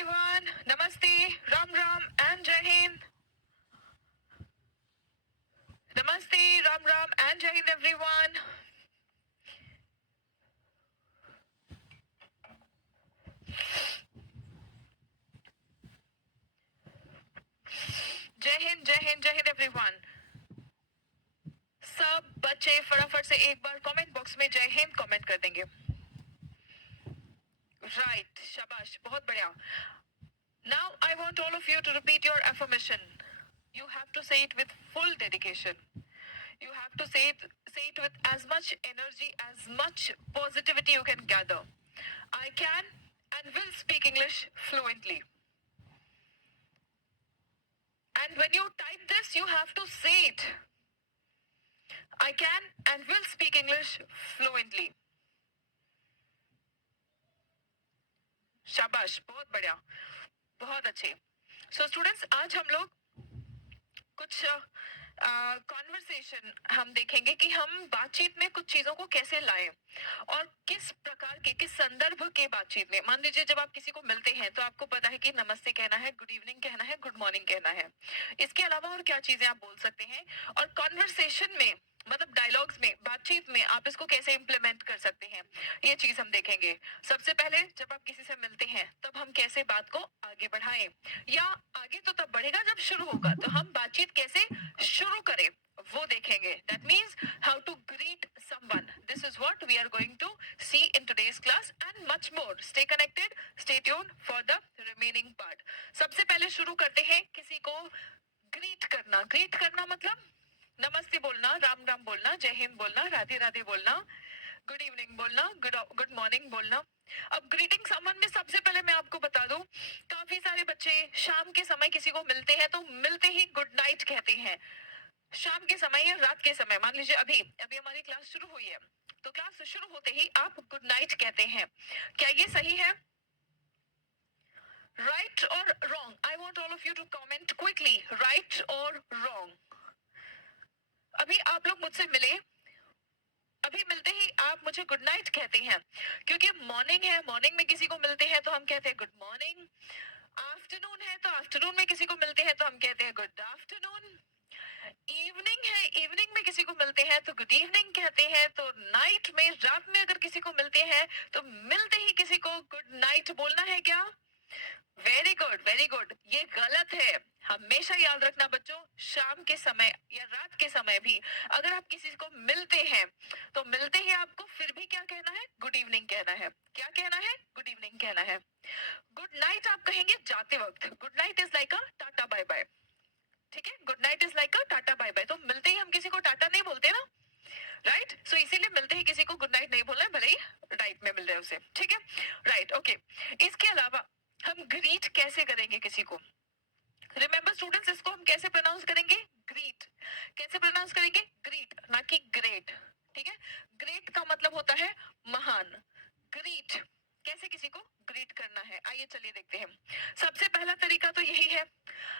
everyone. Namaste, Ram Ram and Jai Hind. Namaste, Ram Ram and Jai Hind everyone. Jai Hind everyone. सब बच्चे फटाफट से एक बार comment box में जय हिंद कमेंट कर देंगे. राइट, शाबाश, बहुत बढ़िया. Now I want all of you to repeat your affirmation. You have to say it with full dedication. You have to say it with as much energy, as much positivity you can gather. I can and will speak English fluently. And when you type this, you have to say it. I can and will speak English fluently. शाबाश, बहुत बढ़िया, बहुत अच्छे. So students, आज हम लोग कुछ conversation हम देखेंगे कि हम बातचीत में कुछ चीजों को कैसे लाएं और किस प्रकार के, किस संदर्भ के बातचीत में. मान लीजिए जब आप किसी को मिलते हैं तो आपको पता है कि नमस्ते कहना है, गुड इवनिंग कहना है, गुड मॉर्निंग कहना है. इसके अलावा और क्या चीजें आप बोल सकते हैं, और कॉन्वर्सेशन में मतलब डायलॉग्स में, बातचीत में आप इसको कैसे इम्प्लीमेंट कर सकते हैं, ये चीज हम देखेंगे. सबसे पहले जब आप किसी से मिलते हैं तब हम कैसे बात को आगे बढ़ाएं, या आगे तो तब बढ़ेगा जब शुरू होगा, तो हम बातचीत कैसे शुरू करें वो देखेंगे. That means how to greet someone. This is what we are going to see in today's class and much more. Stay connected, stay tuned for the remaining part. सबसे पहले शुरू करते हैं किसी को ग्रीट करना. ग्रीट करना मतलब नमस्ते बोलना, राम राम बोलना, जय हिंद बोलना, राधे राधे बोलना, गुड इवनिंग बोलना, गुड मॉर्निंग बोलना. अब ग्रीटिंग समवन में सबसे पहले मैं आपको बता दूं, काफी सारे बच्चे शाम के समय किसी को मिलते हैं तो मिलते ही गुड नाइट कहते हैं. शाम के समय या रात के समय, मान लीजिए अभी अभी हमारी क्लास शुरू हुई है तो क्लास शुरू होते ही आप गुड नाइट कहते हैं. क्या ये सही है? राइट और wrong? I want all of you to comment quickly, right और रॉन्ग. अभी आप लोग मुझसे मिले, अभी मिलते ही आप मुझे गुड नाइट कहते हैं, क्योंकि मॉर्निंग है, मॉर्निंग में किसी को मिलते हैं तो हम कहते हैं गुड मॉर्निंग. आफ्टरनून है तो आफ्टरनून में किसी को मिलते हैं तो हम कहते हैं गुड आफ्टरनून. इवनिंग है, इवनिंग में किसी को मिलते हैं तो गुड इवनिंग कहते हैं. तो नाइट में, रात में अगर किसी को मिलते हैं तो मिलते ही किसी को गुड नाइट बोलना है क्या? Very good, very good. ये गलत है. हमेशा याद रखना बच्चों, शाम के समय या रात के समय भी अगर आप किसी को मिलते हैं तो मिलते ही आपको फिर भी क्या कहना है? गुड इवनिंग कहना है. क्या कहना है? गुड इवनिंग कहना है. गुड नाइट आप कहेंगे जाते वक्त. Good night is like a tata bye bye. ठीक है, good night is like a tata bye bye. तो मिलते ही हम किसी को टाटा नहीं बोलते ना, राइट? सो इसीलिए मिलते ही किसी को गुड नाइट नहीं बोलना है, भले ही राइट में मिल रहे उसे. ठीक है, राइट, ओके. इसके अलावा हम ग्रीट कैसे करेंगे किसी को? रिमेंबर स्टूडेंट्स, इसको हम कैसे प्रोनाउंस करेंगे? ग्रीट. कैसे प्रोनाउंस करेंगे? ग्रीट, ना कि ग्रेट. ठीक है, ग्रेट का मतलब होता है महान. ग्रीट, कैसे किसी को ग्रीट करना है, आइए चलिए देखते हैं. सबसे पहला तरीका तो यही है,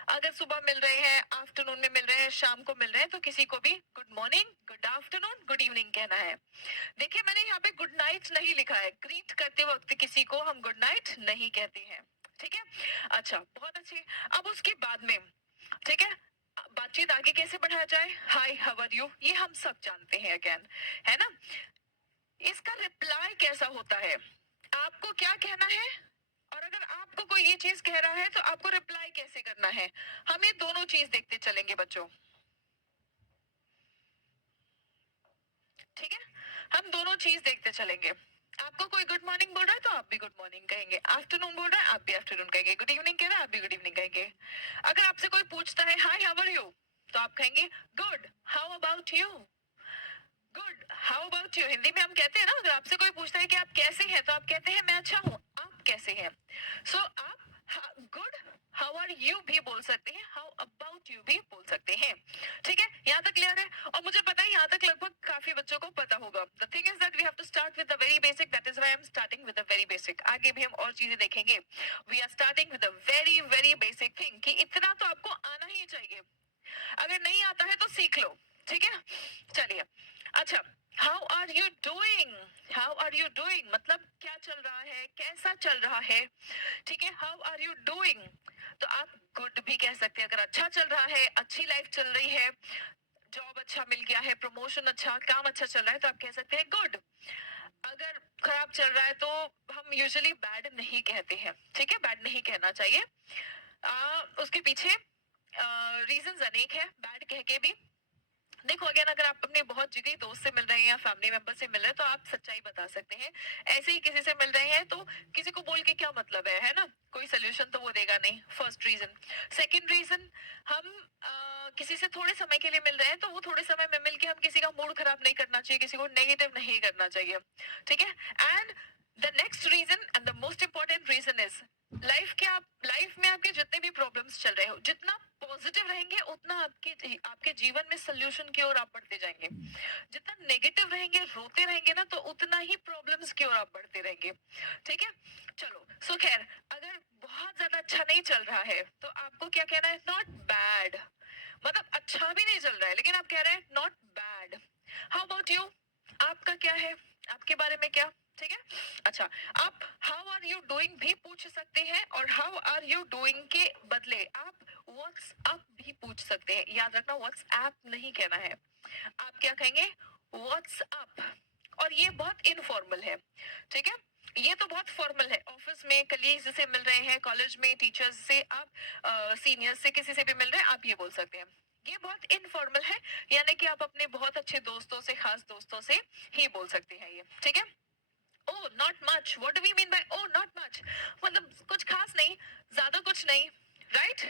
अगर सुबह मिल रहे हैं, आफ्टरनून में मिल रहे हैं, शाम को मिल रहे हैं, तो किसी को भी good morning, good afternoon, good evening कहना है. देखिए मैंने यहाँ पे गुड नाइट नहीं लिखा है. ग्रीट करते वक्त किसी को हम गुड नाइट नहीं कहते हैं. ठीक है, अच्छा, बहुत अच्छे. अब उसके बाद में, ठीक है, बातचीत आगे कैसे बढ़ाया जाए? हाय, हाउ आर यू, ये हम सब जानते हैं अगेन, है ना. इसका रिप्लाई कैसा होता है? आपको क्या कहना है, और अगर आपको कोई ये चीज कह रहा है तो आपको रिप्लाई कैसे करना है, हम ये दोनों चीज देखते चलेंगे बच्चों. ठीक है, हम दोनों चीज देखते चलेंगे. आपको कोई गुड मॉर्निंग बोल रहा है तो आप भी गुड मॉर्निंग कहेंगे. आफ्टरनून बोल रहा है आप भी आफ्टरनून कहेंगे. गुड इवनिंग कह रहा है आप भी गुड इवनिंग कहेंगे. अगर आपसे कोई पूछता है हाय हाउ आर यू, तो आप कहेंगे good, how about you. Good, how about you Hindi में हम कहते हैं ना, अगर आपसे कोई पूछता है कि आप कैसे हैं तो आप कहते हैं मैं अच्छा हूँ. आप कैसे हैं? सो आप गुड, हाउ आर यू भी बोल सकते हैं, हाउ अबाउट यू भी बोल सकते हैं. ठीक है, यहाँ तक क्लियर है? और मुझे पता है यहाँ तक लगभग काफी बच्चों को पता होगा. The thing is that we have to start with the very basic. That is why I am starting with the very basic. आगे भी हम और चीजें देखेंगे. We are starting with the very very basic thing, कि इतना तो आपको आना ही चाहिए. अगर नहीं आता है तो सीख लो. ठीक है, चलिए. अच्छा, how are you doing, how are you doing मतलब क्या चल रहा है, कैसा चल रहा है, ठीक है। हाउ आर यू डूइंग, तो आप गुड भी कह सकते हैं। अगर अच्छा चल रहा है, अच्छी लाइफ चल रही है, जॉब अच्छा मिल गया है, प्रमोशन अच्छा, काम अच्छा चल रहा है, तो आप कह सकते हैं गुड। अगर खराब चल रहा है तो हम यूजुअली बैड नहीं कहते हैं, ठीक है, बैड नहीं कहना चाहिए। उसके पीछे रीजंस अनेक है बैड कह के भी। देखो अगेन, अगर आप अपने बहुत जिगरी दोस्त से मिल रहे हैं या फैमिली मेंबर से मिल रहे हैं तो आप सच्चाई बता सकते हैं। ऐसे ही किसी से मिल रहे हैं तो किसी को बोल के क्या मतलब है ना, कोई सोल्यूशन तो वो देगा नहीं, फर्स्ट रीजन। सेकंड रीजन, हम किसी से थोड़े समय के लिए मिल रहे हैं तो वो थोड़े समय में मिलके हम किसी का मूड खराब नहीं करना चाहिए, किसी को नेगेटिव नहीं करना चाहिए, ठीक है। And the next reason and the most important reason is, life में आपके जितने भी प्रॉब्लम्स चल रहे हो, जितना पॉजिटिव रहेंगे उतना आपके आपके जीवन में सोल्यूशन की ओर आप बढ़ते जाएंगे। जितना नेगेटिव रहेंगे, रोते रहेंगे ना, तो उतना ही प्रॉब्लम्स की ओर आप बढ़ते रहेंगे, ठीक है। चलो सो खैर, अगर बहुत ज्यादा अच्छा नहीं चल रहा है तो आपको क्या कहना है, नॉट बैड। मतलब अच्छा भी नहीं चल रहा है लेकिन आप कह रहे हैं not bad. How about you, आपका क्या है, आपके बारे में क्या, ठीक है। अच्छा, आप हाउ आर यू डूइंग भी पूछ सकते हैं और हाउ आर यू डूइंग के बदले आप व्हाट्स अप भी पूछ सकते हैं। याद रखना, व्हाट्स ऐप नहीं कहना है, आप क्या कहेंगे, व्हाट्स अप। और ये बहुत इनफॉर्मल है, ठीक है। ये तो बहुत फॉर्मल है, ऑफिस में कलीग्स से मिल रहे हैं, कॉलेज में टीचर्स से, आप सीनियर्स से, किसी से भी मिल रहे हैं, आप ये बोल सकते हैं। ये बहुत इनफॉर्मल है, यानी कि आप अपने बहुत अच्छे दोस्तों से, खास दोस्तों से ही बोल सकते हैं ये, ठीक है। Oh not much, what do we mean by oh not much, मतलब कुछ खास नहीं, ज्यादा कुछ नहीं, राइट।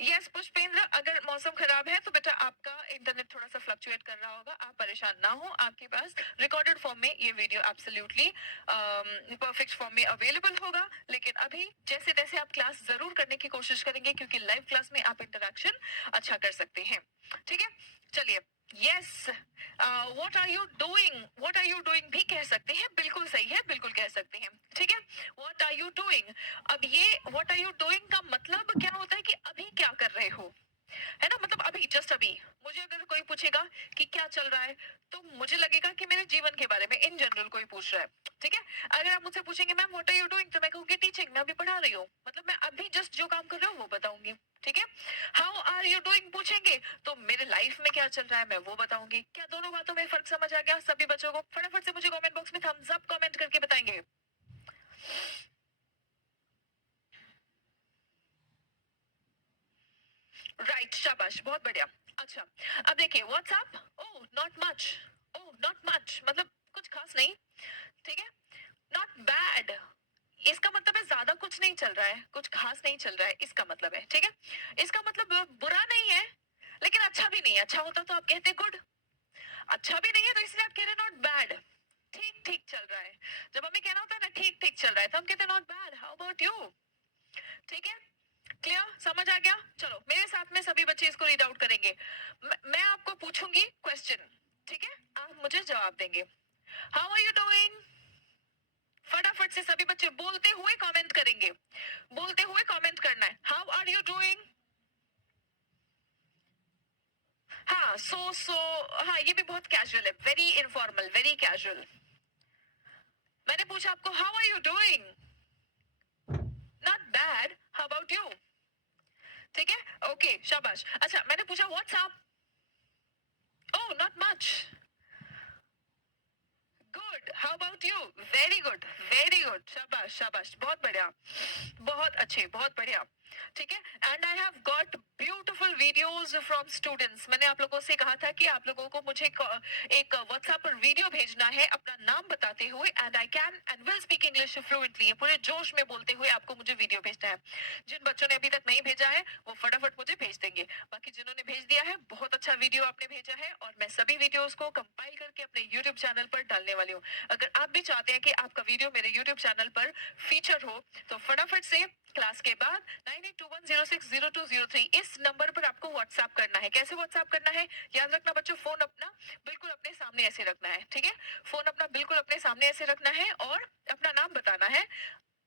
यस पुष्पेंद्र, अगर मौसम खराब है तो बेटा आपका इंटरनेट थोड़ा सा फ्लक्चुएट कर रहा होगा, आप परेशान ना हो। आपके पास रिकॉर्डेड फॉर्म में ये वीडियो एब्सोल्युटली परफेक्ट फॉर्म में अवेलेबल होगा, लेकिन अभी जैसे तैसे आप क्लास जरूर करने की कोशिश करेंगे क्योंकि लाइव क्लास में आप इंटरेक्शन अच्छा कर सकते हैं, ठीक है। चलिए, yes, what are you doing, what are you doing भी कह सकते हैं, बिल्कुल सही है, बिल्कुल कह सकते हैं, ठीक है। व्हाट आर यू डूइंग, अब ये व्हाट आर यू डूइंग का मतलब क्या होता है कि अभी क्या कर रहे हो, है ना, मतलब अभी, जस्ट अभी। मुझे अगर कोई पूछेगा कि क्या चल रहा है तो मुझे लगेगा कि मेरे जीवन के बारे में इन जनरल कोई पूछ रहा है, ठीक है। अगर आप मुझसे पूछेंगे ma'am what are you doing, तो मैं कहूंगी टीचिंग, मैं अभी पढ़ा रही हूँ, मतलब मैं अभी जस्ट जो काम कर रही हूँ वो बताऊंगी, ठीक है। हाउ आर यू डूइंग पूछेंगे तो मेरे लाइफ में क्या चल रहा है मैं वो बताऊंगी। क्या दोनों बातों में फर्क समझ आ गया सभी बच्चों को? फटाफट से मुझे कमेंट बॉक्स में थम्स अप कमेंट करके बताएंगे। राइट, शाबाश, बहुत बढ़िया। अच्छा, अब देखिए WhatsApp, oh not much, oh not much मतलब कुछ खास नहीं, ठीक है। नॉट बैड, इसका मतलब है ज्यादा कुछ नहीं चल रहा है, कुछ खास नहीं चल रहा है, इसका मतलब है, ठीक है। इसका मतलब बुरा नहीं है लेकिन अच्छा भी नहीं है, अच्छा होता तो आप कहते गुड, अच्छा भी नहीं है तो इसलिए आप कह रहे नॉट बैड, ठीक ठीक चल रहा है। जब हमें कहना होता है ना ठीक ठीक चल रहा है तो हम कहते हैं not bad, how about you, ठीक है। क्लियर, समझ आ गया? चलो मेरे साथ में सभी बच्चे इसको रीड आउट करेंगे। मैं आपको पूछूंगी क्वेश्चन, ठीक है, आप मुझे जवाब देंगे। हाउ आर यू डूइंग, फटाफट से सभी बच्चे बोलते हुए कमेंट करेंगे, बोलते हुए कमेंट करना है, हाउ आर यू डूइंग। हाँ, सो हाँ, ये भी बहुत कैजुअल है, वेरी इनफॉर्मल, वेरी कैजुअल। मैंने पूछा आपको how are you doing, not bad, how about you, ठीक है, ओके, शाबाश। अच्छा, मैंने पूछा what's up, oh not much, good, how about you, very good, very good, शाबाश शाबाश, बहुत बढ़िया, बहुत अच्छे, बहुत बढ़िया, ठीक है। And I have got beautiful videos from students. मैंने आप लोगों से कहा था कि आप लोगों को मुझे एक व्हाट्सएप पर वीडियो भेजना है अपना नाम बताते हुए, and I can and will speak English fluently, पूरे जोश में बोलते हुए आपको मुझे वीडियो भेजना है। जिन बच्चों ने अभी तक नहीं भेजा है वो फटाफट मुझे भेज देंगे, बाकी जिन्होंने भेज दिया है बहुत अच्छा वीडियो आपने भेजा है, और मैं सभी वीडियोस को कंपाइल करके अपने यूट्यूब चैनल पर डालने वाली हूँ। अगर आप भी चाहते हैं कि आपका वीडियो मेरे यूट्यूब चैनल पर फीचर हो तो फटाफट से क्लास के बाद 9821060203 इस नंबर पर आपको व्हाट्सएप करना है। कैसे व्हाट्सएप करना है, याद रखना बच्चों, फोन अपना बिल्कुल अपने सामने ऐसे रखना है, ठीक है। फोन अपना बिल्कुल अपने सामने ऐसे रखना है और अपना नाम बताना है।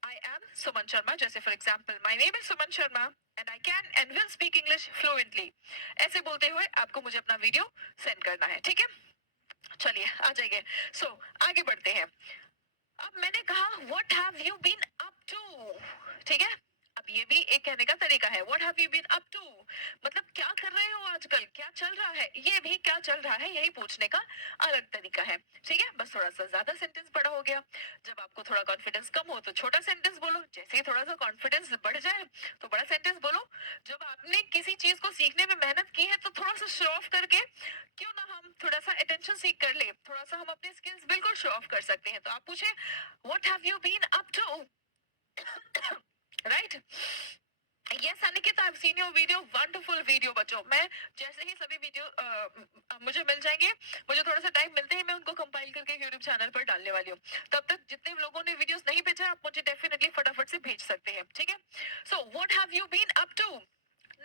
I am Suman Sharma. जैसे for example, my name is Suman Sharma and I can and will speak English fluently. ऐसे बोलते हुए आपको मुझे अपना वीडियो सेंड करना है, ठीक है? चलिए आ जाइए. So आगे बढ़ते हैं. अब मैंने कहा what have you been up to, ठीक है? अब ये भी एक कहने का तरीका है. What have you been up to मतलब क्या कर रहे हो आजकल, क्या चल रहा है. ये भी क्या चल रहा है यही पूछने का अलग तरीका है, ठीक है? बस थोड़ा सा ज्यादा सेंटेंस बड़ा हो गया. जब आपको थोड़ा कॉन्फिडेंस कम हो तो छोटा सेंटेंस बोलो. जैसे ही थोड़ा सा कॉन्फिडेंस बढ़ जाए तो बड़ा सेंटेंस बोलो. जब आपने किसी चीज को सीखने में मेहनत की है तो थोड़ा सा शो ऑफ करके क्यों ना हम थोड़ा सा अटेंशन सीख कर ले, थोड़ा सा हम अपने स्किल्स बिल्कुल शो ऑफ कर सकते हैं. तो आप पूछे what have you been up to, right? Yes, Aniket, I've seen your video. Wonderful video, बच्चों. मैं जैसे ही सभी वीडियो मुझे मिल जाएंगे, मुझे थोड़ा सा टाइम मिलते ही मैं उनको कंपाइल करके YouTube चैनल पर डालने वाली हूँ. तब तक जितने लोगों ने वीडियोस नहीं भेजा आप मुझे डेफिनेटली फटाफट से भेज सकते हैं, ठीक है? So, what have you been up to?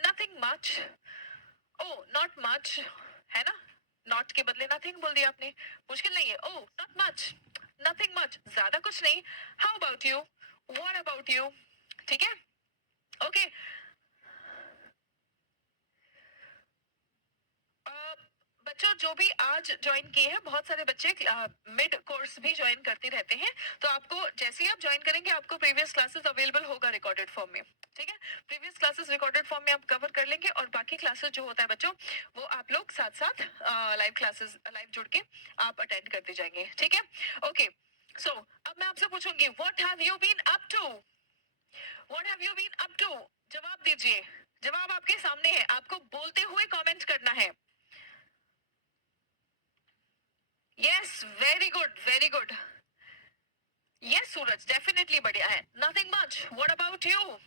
Nothing much. Oh, not much, है ना? Not के बदले nothing बोल दिया आपने. मुश्किल नहीं है. Oh, not much. Nothing much. ज्यादा कुछ नहीं. How about you? What about you? ठीक है? ओके. बच्चों जो भी आज ज्वाइन किए हैं, बहुत सारे बच्चे मिड कोर्स भी ज्वाइन करते रहते हैं. तो आपको जैसे ही आप ज्वाइन करेंगे आपको प्रीवियस क्लासेस अवेलेबल होगा रिकॉर्डेड फॉर्म में, ठीक है? प्रीवियस क्लासेस रिकॉर्डेड फॉर्म में आप कवर कर लेंगे और बाकी क्लासेस जो होता है बच्चों वो आप लोग साथ साथ लाइव क्लासेस लाइव जुड़ के आप अटेंड करते जाएंगे, ठीक है? ओके. सो अब मैं आपसे पूछूंगी what have you been up to. What have you been up to. जवाब दीजिए. जवाब आपके सामने है, आपको बोलते हुए कमेंट करना है. Yes, very good, very good. Yes Suraj, definitely बढ़िया है. Nothing much. What about you?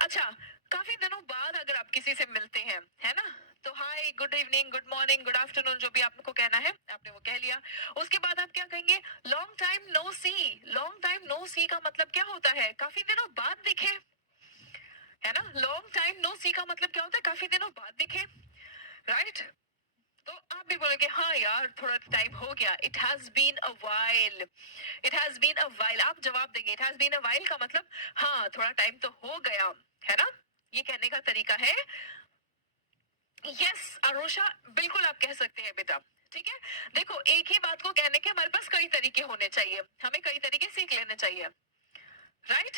अच्छा, काफी दिनों बाद अगर आप किसी से मिलते हैं, है ना, तो hi, good evening, good morning, good afternoon, जो भी आपको कहना है आपने वो कह लिया. उसके बाद आप क्या कहेंगे? लॉन्ग टाइम नो सी. लॉन्ग टाइम नो सी का मतलब क्या होता है? काफी दिनों बाद दिखे, है ना? लॉन्ग टाइम नो सी का मतलब क्या होता है? काफी दिनों बाद दिखे, राइट? तो आप भी बोलोगे हाँ यार थोड़ा टाइम हो गया. It has been a while. It has been a while. आप जवाब देंगे it has been a while का मतलब हाँ थोड़ा टाइम तो हो गया, है ना? ये कहने का तरीका है. यस आरोशा, बिल्कुल आप कह सकते हैं बेटा, ठीक है? देखो एक ही बात को कहने के हमारे पास कई तरीके होने चाहिए, हमें कई तरीके सीख लेने चाहिए, right?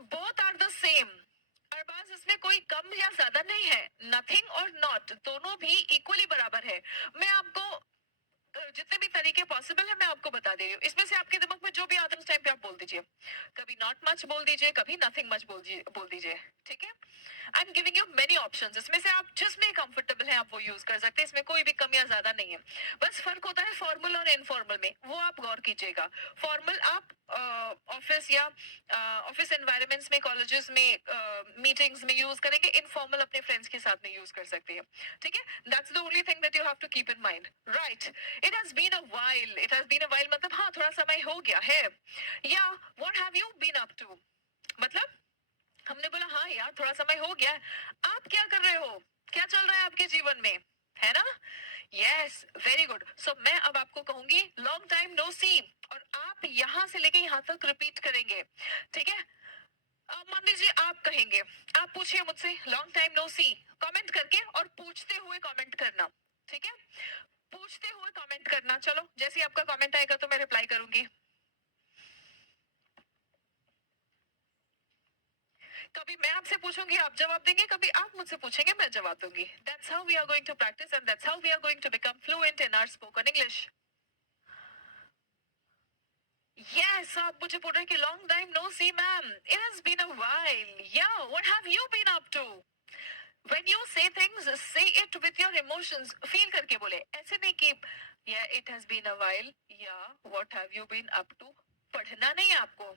Both are the same. Arbaz इसमें कोई कम या ज्यादा नहीं है. नथिंग और नॉट दोनों भी इक्वली बराबर है. मैं आपको जितने भी तरीके पॉसिबल है मैं आपको बता दे रही हूँ. इसमें से आपके दिमाग में जो भी आता है उस टाइम पे आप बोल दीजिए. कभी नॉट मच बोल दीजिए, कभी नथिंग मच बोल दीजिए, ठीक है? I am giving you many options. इसमें से आप जिसमें कंफर्टेबल है आप वो यूज कर सकते हैं. इसमें कोई भी कम या ज्यादा नहीं है. बस फर्क होता है फॉर्मल और इनफॉर्मल में, वो आप गौर कीजिएगा. फॉर्मल आप ऑफिस या ऑफिस एनवायरमेंट्स में, कॉलेजेस में, मीटिंग्स में यूज करेंगे. इनफॉर्मल अपने फ्रेंड्स के साथ में यूज कर सकते हैं, ठीक है? That's the only thing that you have to keep in mind, right? It has been a while. It has been a while मतलब हाँ थोड़ा समय हो गया है. या what have you been up to मतलब हमने बोला हाँ यार थोड़ा समय हो गया है. आप क्या कर रहे हो, क्या चल रहा है आपके जीवन में, है ना? Yes, very good. सो मैं अब आपको कहूंगी लॉन्ग टाइम नो सी और आप यहां से लेके यहां तक रिपीट करेंगे, ठीक है? अब मान लीजिए आप कहेंगे, आप पूछिए मुझसे लॉन्ग टाइम नो सी, कमेंट करके और पूछते हुए कमेंट करना, ठीक है? पूछते हुए कमेंट करना. चलो जैसे ही आपका कमेंट आएगा तो मैं रिप्लाई करूंगी. कभी मैं आपसे पूछूंगी आप जवाब देंगे, कभी आप मुझसे पूछेंगे मैं जवाब दूंगी. That's how we are going to practice and that's how we are going to become fluent in our spoken English. Yes, आप मुझे बोल रहे हैं कि long time no see, ma'am. It has been a while. Yeah, what have you been up to? When you say things, say it with your emotions. Feel करके बोले. ऐसे नहीं कि yeah, it has been a while. Yeah, what have you been up to? पढ़ना नहीं है आपको.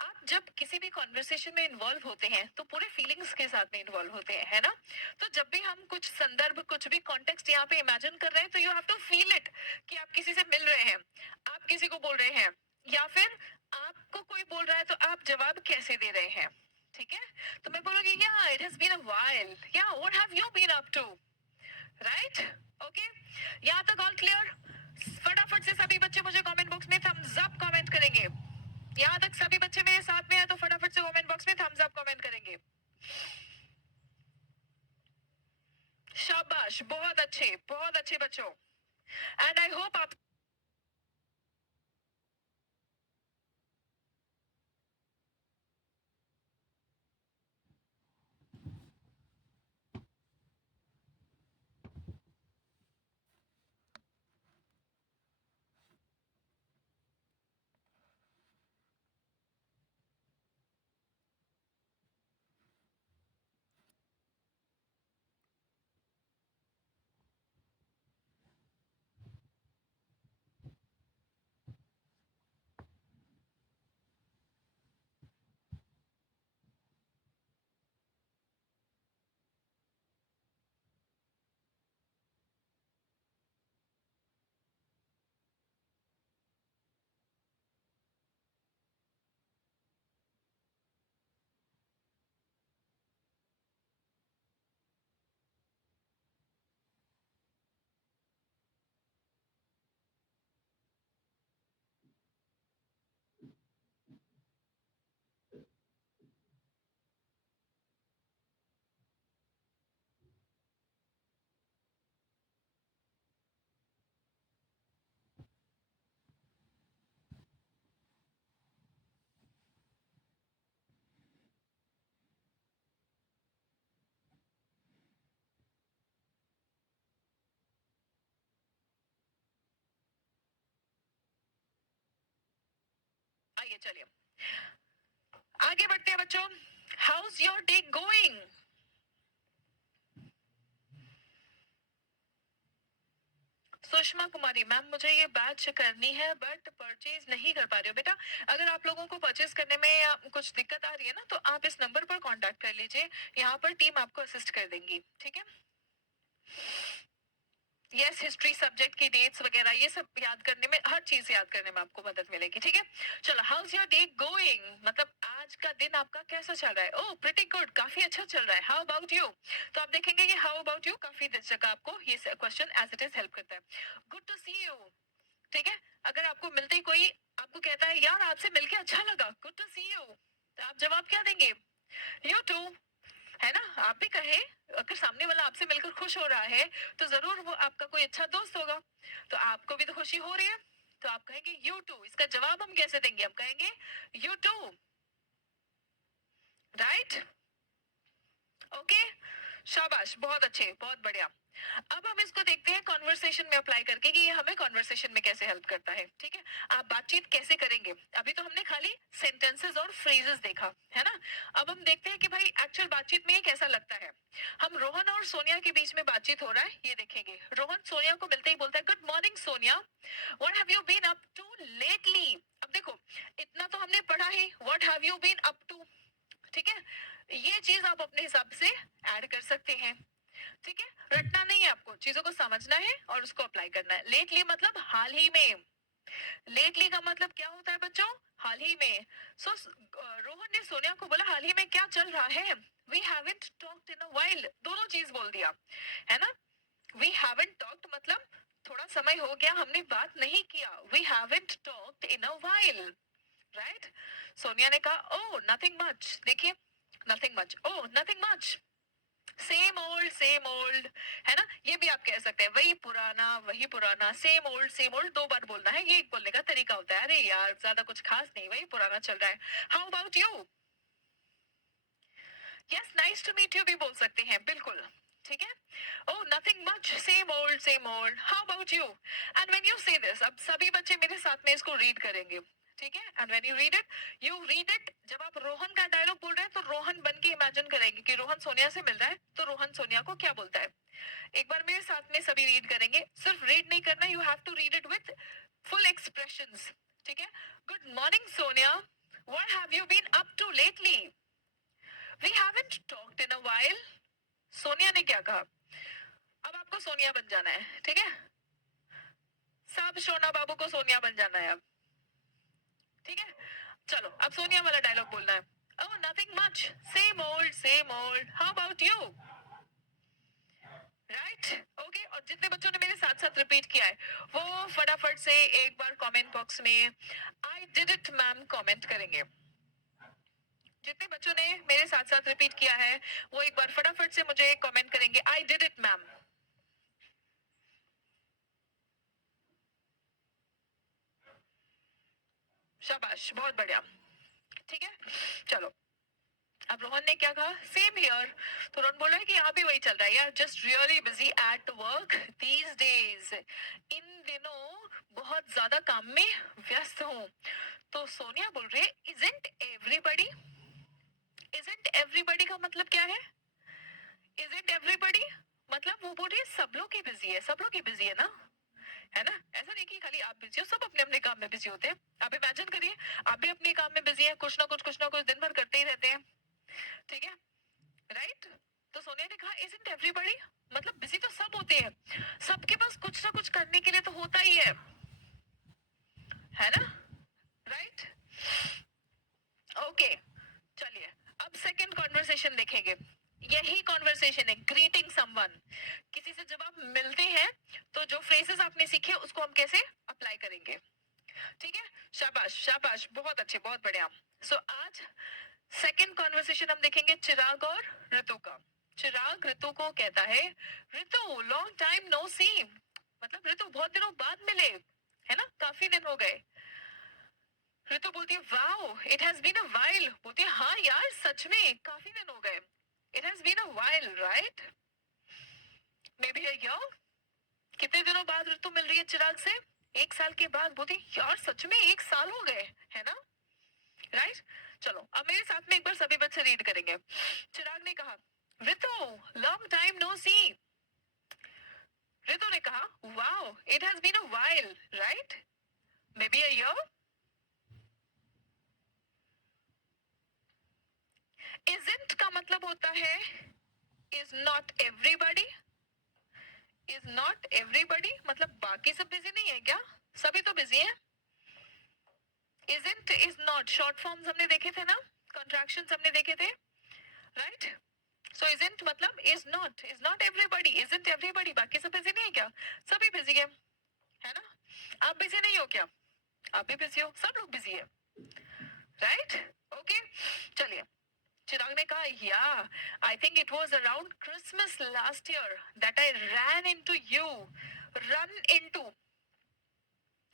आप जब किसी भी कॉन्वर्सेशन में इन्वॉल्व होते हैं तो पूरे फीलिंग्स के साथ में इन्वॉल्व होते हैं, है ना? तो जब भी हम कुछ संदर्भ, कुछ भी कॉन्टेक्स्ट यहाँ पे इमेजिन कर रहे हैं तो you have to feel it कि आप किसी से मिल रहे हैं, आप किसी को बोल रहे हैं या फिर आपको कोई बोल रहा है तो आप जवाब कैसे दे रहे हैं, ठीक है? तो मैं बोलूंगी या it has been a while. या what have you been up to, right? Okay, यहाँ तक ऑल क्लियर? फटाफट से सभी बच्चे मुझे कमेंट बॉक्स में थम्स अप कमेंट करेंगे। यहाँ तक सभी बच्चे मेरे साथ में हैं तो फटाफट से कमेंट बॉक्स में थम्स अप कमेंट करेंगे। शाबाश, बहुत अच्छे बच्चों। एंड आई होप आप आइए चलिए आगे बढ़ते हैं बच्चों। House your day going? Sushma Kumari ma'am, मुझे ये बैच करनी है बट परचेज नहीं कर पा रही हूँ। बेटा अगर आप लोगों को परचेज करने में कुछ दिक्कत आ रही है ना तो आप इस नंबर पर कांटेक्ट कर लीजिए, यहाँ पर टीम आपको असिस्ट कर देंगी, ठीक है। यस, हिस्ट्री सब्जेक्ट की डेट्स वगैरह ये सब याद करने में, हर चीज याद करने में आपको मदद मिलेगी, ठीक है। चलो, हाउस योर डे गोइंग मतलब आज का दिन आपका कैसा चल रहा है? ओह प्रिटी गुड, काफी अच्छा चल रहा है। How about you? तो आप देखेंगे कि हाउ अबाउट यू काफी जगह आपको ये question as it is help करता है। गुड टू सी यू, ठीक है। अगर आपको मिलते ही कोई आपको कहता है यार आपसे मिलके अच्छा लगा, गुड टू सी यू, तो आप जवाब क्या देंगे? यू टू, है ना। आप भी कहे, अगर सामने वाला आपसे मिलकर खुश हो रहा है तो जरूर वो आपका कोई अच्छा दोस्त होगा, तो आपको भी तो खुशी हो रही है, तो आप कहेंगे यू टू। इसका जवाब हम कैसे देंगे? हम कहेंगे यू टू, राइट। ओके, शाबाश, बहुत अच्छे, बहुत बढ़िया। अब हम इसको देखते हैं कॉन्वर्सेशन में अप्लाई करके कि ये हमें कॉन्वर्सेशन में कैसे हेल्प करता है, ठीक है। आप बातचीत कैसे करेंगे? अभी तो हमने खाली सेंटेंसेस और फ्रेजेस देखा है ना। अब हम देखते हैं कि भाई एक्चुअल बातचीत में ये कैसा लगता है। हम रोहन और सोनिया के बीच में बातचीत हो रहा है, ये देखेंगे। रोहन सोनिया को मिलते ही बोलता है good morning Sonia, what have you been up to lately. अब देखो, इतना तो हमने पढ़ा ही, what have you been up to, ठीक है। ये चीज आप अपने हिसाब से ऐड कर सकते हैं, ठीक है। रटना नहीं है, आपको चीजों को समझना है और उसको अप्लाई करना है। लेटली मतलब हाल ही में। लेटली का मतलब क्या होता है बच्चों? हाल ही में। सो रोहन ने सोनिया को बोला हाल ही में क्या चल रहा है? We haven't talked in a while, दोनों चीज बोल दिया, है ना। वी हैवंट टॉक्ड मतलब थोड़ा समय हो गया हमने बात नहीं किया, we haven't talked in a while, right. Sonia ने कहा ओह नथिंग मच, देखिए nothing much, oh nothing much, same old, है ना। ये भी आप कह सकते हैं वही पुराना, सेम ओल्ड दो बार बोलना है, ये एक बोलने का तरीका होता है। अरे यार ज्यादा कुछ खास नहीं, वही पुराना चल रहा है। How about you? Yes, nice to meet you भी बोल सकते हैं, बिल्कुल, ठीक है। Oh nothing much, same old, how about you? And when you say this, अब सभी बच्चे मेरे साथ में इसको रीड करेंगे, ठीक है। And when you read it, जब आप रोहन का डायलॉग बोल रहे हैं तो रोहन बन के इमेजिन करेंगे कि रोहन सोनिया से मिल रहा है, तो रोहन सोनिया को क्या बोलता है। एक बार मेरे साथ में सभी रीड करेंगे, सिर्फ रीड नहीं करना, you have to read it with full expressions, ठीक है। Good morning Sonia, what have you been up to lately? We haven't talked in a while. Sonia ने क्या कहा? अब आपको सोनिया बन जाना है, ठीक है। सब सोना बाबू को सोनिया बन जाना है अब, ठीक है। चलो अब सोनिया वाला डायलॉग बोलना है। Oh nothing much, same old, how about you? Right, okay. और जितने बच्चों ने मेरे साथ साथ रिपीट किया है वो फटाफट से एक बार कमेंट बॉक्स में आई डिड इट मैम कमेंट करेंगे। जितने बच्चों ने मेरे साथ साथ रिपीट किया है वो एक बार फटाफट से मुझे कमेंट करेंगे आई डिड इट मैम। शाबाश, बहुत बढ़िया। ठीक है, चलो। अब रोहन ने क्या कहा? Same here. तो रोहन बोल रहा है कि यहाँ भी वही चल रहा है यार, just really busy at work these days. इन दिनों बहुत ज्यादा काम में व्यस्त हूँ। तो सोनिया बोल रही है इजंट एवरीबडी। इजंट एवरीबडी का मतलब क्या है? इजंट एवरीबडी मतलब वो बोल रही है सब लोग ही बिजी है, सब लोग ही बिजी है ना, है ना? ऐसा नहीं कि खाली आप बिजी हो, सब अपने अपने काम में बिजी होते हैं। आप इमेजिन करिए आप भी अपने काम में बिजी हैं, कुछ ना कुछ दिन भर करते ही रहते हैं। ठीक है, राइट? तो सोनिया ने कहा इजंट एवरीबडी मतलब बिजी तो सब होते हैं, सबके पास कुछ ना कुछ करने के लिए तो होता ही है ना? Right, okay. चलिए अब सेकंड कॉन्वर्सेशन देखेंगे। यही कॉन्वर्सेशन है, ग्रीटिंग समवन। किसी से जब आप मिलते हैं तो जो फ्रेजेस आपने सीखे उसको हम कैसे अप्लाई करेंगे। ठीक है, शाबाश शाबाश, बहुत अच्छे, बहुत बढ़िया। सो आज सेकंड कॉन्वर्सेशन हम देखेंगे चिराग और ऋतु का। चिराग ऋतु को कहता है ऋतु लॉन्ग टाइम नो सी, मतलब ऋतु बहुत दिनों बाद मिले, है ना, काफी दिन हो गए। ऋतु बोलती है wow it has been a while. बोलती है हाँ यार सच में काफी दिन हो गए। It has been a while right, maybe a year. कितने दिनों बाद ऋतु मिल रही है चिराग से? 1 साल के बाद। बोलती यार सच में 1 साल हो गए, है ना? राइट, चलो अब मेरे साथ में एक बार सभी बच्चे रीड करेंगे। चिराग ने कहा Ritu long time no see. Ritu ने कहा wow it has been a while right, maybe a year. Isn't का मतलब होता है is not everybody. Is not everybody मतलब बाकी सब बिजी नहीं है क्या? सभी तो बिजी है। Isn't is not short forms हमने देखे थे ना, कॉन्ट्रैक्शंस हमने देखे थे, राइट? सो इजंट मतलब is not everybody, isn't everybody बाकी सब बिजी नहीं है क्या? सभी बिजी है ना? आप बिजी नहीं हो क्या? आप भी बिजी हो, सब लोग बिजी है, राइट? ओके, चलिए। चिराग ने कहा या I think it was around Christmas last year that I ran into you. Run into,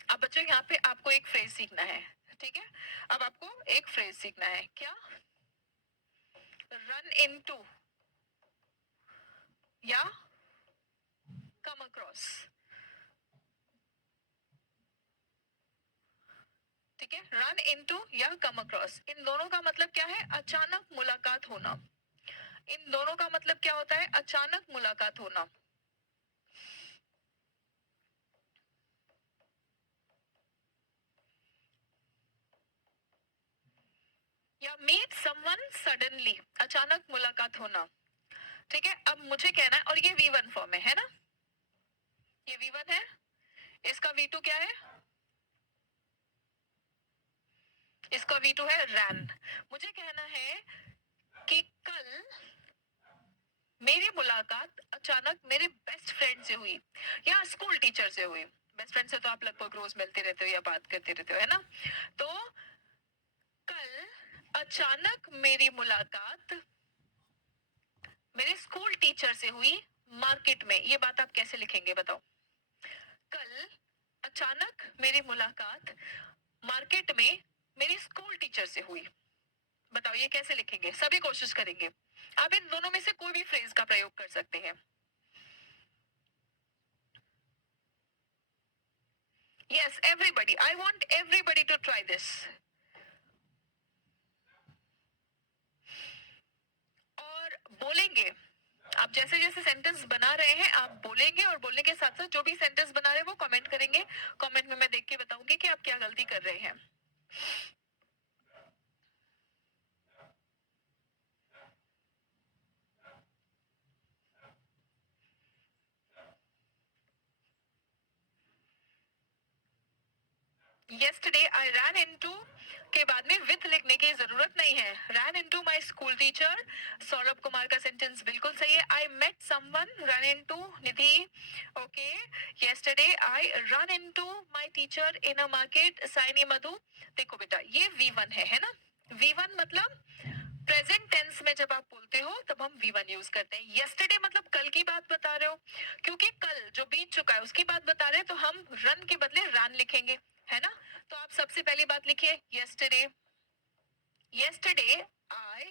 अब बच्चों यहाँ पे आपको एक फ्रेज सीखना है। ठीक है, अब आपको एक फ्रेज सीखना है। क्या? रन इनटू या कम अक्रॉस। ठीक है, रन इनटू या कम अक्रॉस, इन दोनों का मतलब क्या है? अचानक मुलाकात होना। इन दोनों का मतलब क्या होता है? अचानक मुलाकात होना। या मीट समवन सडनली, अचानक मुलाकात होना। ठीक है, अब मुझे कहना है, और ये V1 फॉर्म है ना? ये V1 है, इसका V2 क्या है? इसका V2 है रैन। मुझे कहना है कि कल मेरी मुलाकात अचानक मेरे बेस्ट फ्रेंड से हुई या स्कूल टीचर से हुई। बेस्ट फ्रेंड से तो आप लगभग रोज मिलते रहते हो या बात करते रहते हो, है ना? तो कल अचानक मेरी मुलाकात मेरे स्कूल टीचर से हुई मार्केट में। ये बात आप कैसे लिखेंगे बताओ? कल अचानक मेरी मुलाकात मार्केट में मेरी स्कूल टीचर से हुई। बताओ ये कैसे लिखेंगे? सभी कोशिश करेंगे। आप इन दोनों में से कोई भी फ्रेज का प्रयोग कर सकते हैं। Yes everybody, I want everybody to try this. और बोलेंगे, आप जैसे जैसे सेंटेंस बना रहे हैं आप बोलेंगे, और बोलने के साथ साथ जो भी सेंटेंस बना रहे हैं वो कमेंट करेंगे। कमेंट में मैं देख के बताऊंगी कि आप क्या गलती कर रहे हैं। yesterday I ran into के बाद में with लिखने की जरूरत नहीं है. ran into my school teacher. Saurabh Kumar का सेंटेंस बिल्कुल सही है. I met someone. run into Nidhi. Okay. yesterday I run into my teacher in a market. Saini मधु. देखो बेटा ये V1 है ना. V1 मतलब प्रेजेंट टेंस में जब आप बोलते हो तब हम V1 यूज करते हैं. yesterday मतलब कल की बात बता रहे हो, क्योंकि कल जो बीत चुका है उसकी बात बता रहे हैं, तो हम रन के बदले रन लिखेंगे, है ना. तो आप सबसे पहली बात लिखिए yesterday. yesterday I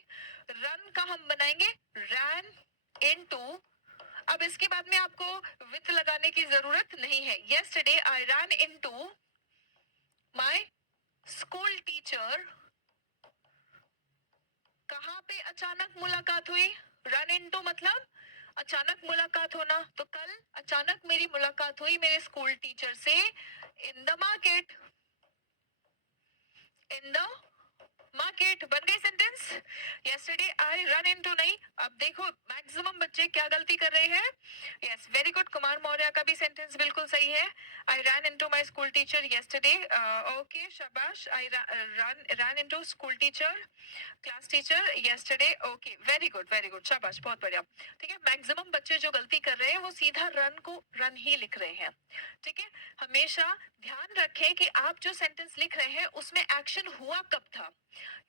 रन का हम बनाएंगे ran into. अब इसके बाद में आपको विथ लगाने की जरूरत नहीं है. yesterday I ran into my school teacher. कहाँ पे अचानक मुलाकात हुई. रन इनटू मतलब अचानक मुलाकात होना. तो कल अचानक मेरी मुलाकात हुई मेरे स्कूल टीचर से in the market. In the market बन गई sentence. yesterday I run into नहीं. अब देखो मैक्सिमम बच्चे क्या गलती कर रहे हैं. Yes very good. Kumar Maurya का भी सेंटेंस बिल्कुल सही है. I ran into my school teacher yesterday. Okay शाबाश. I ran into school teacher class teacher yesterday. Okay very good very good. शाबाश बहुत बढ़िया. ठीक है. मैक्सिमम बच्चे जो गलती कर रहे हैं वो सीधा रन को रन ही लिख रहे हैं. ठीक है. हमेशा ध्यान रखें कि आप जो सेंटेंस लिख रहे हैं उसमें एक्शन हुआ कब था.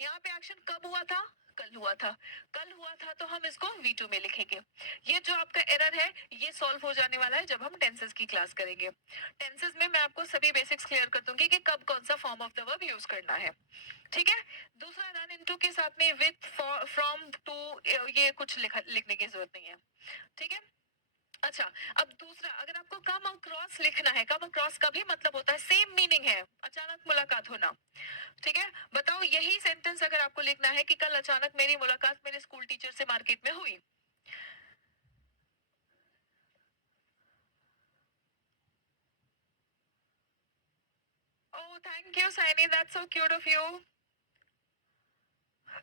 यहाँ पे एक्शन कब हुआ था. कल हुआ था. कल हुआ था तो हम इसको V2 में लिखेंगे. ये जो आपका एरर है ये सॉल्व हो जाने वाला है जब हम टेंसेस की क्लास करेंगे. टेंसेस में मैं आपको सभी बेसिक्स क्लियर कर दूंगी कि कब कौन सा form of the verb use करना है. ठीक है. दूसरा रन इनटू के साथ में विथ फ्रॉम टू ये कुछ लिखने की जरूरत नहीं है. ठीक है. अच्छा अब दूसरा अगर आपको कम अक्रॉस लिखना है, कम अक्रॉस का भी मतलब होता है सेम मीनिंग है अचानक मुलाकात होना. ठीक है. बताओ यही सेंटेंस अगर आपको लिखना है कि कल अचानक मेरी मुलाकात मेरे स्कूल टीचर से मार्केट में हुई. Oh thank you Saini that's so cute of you.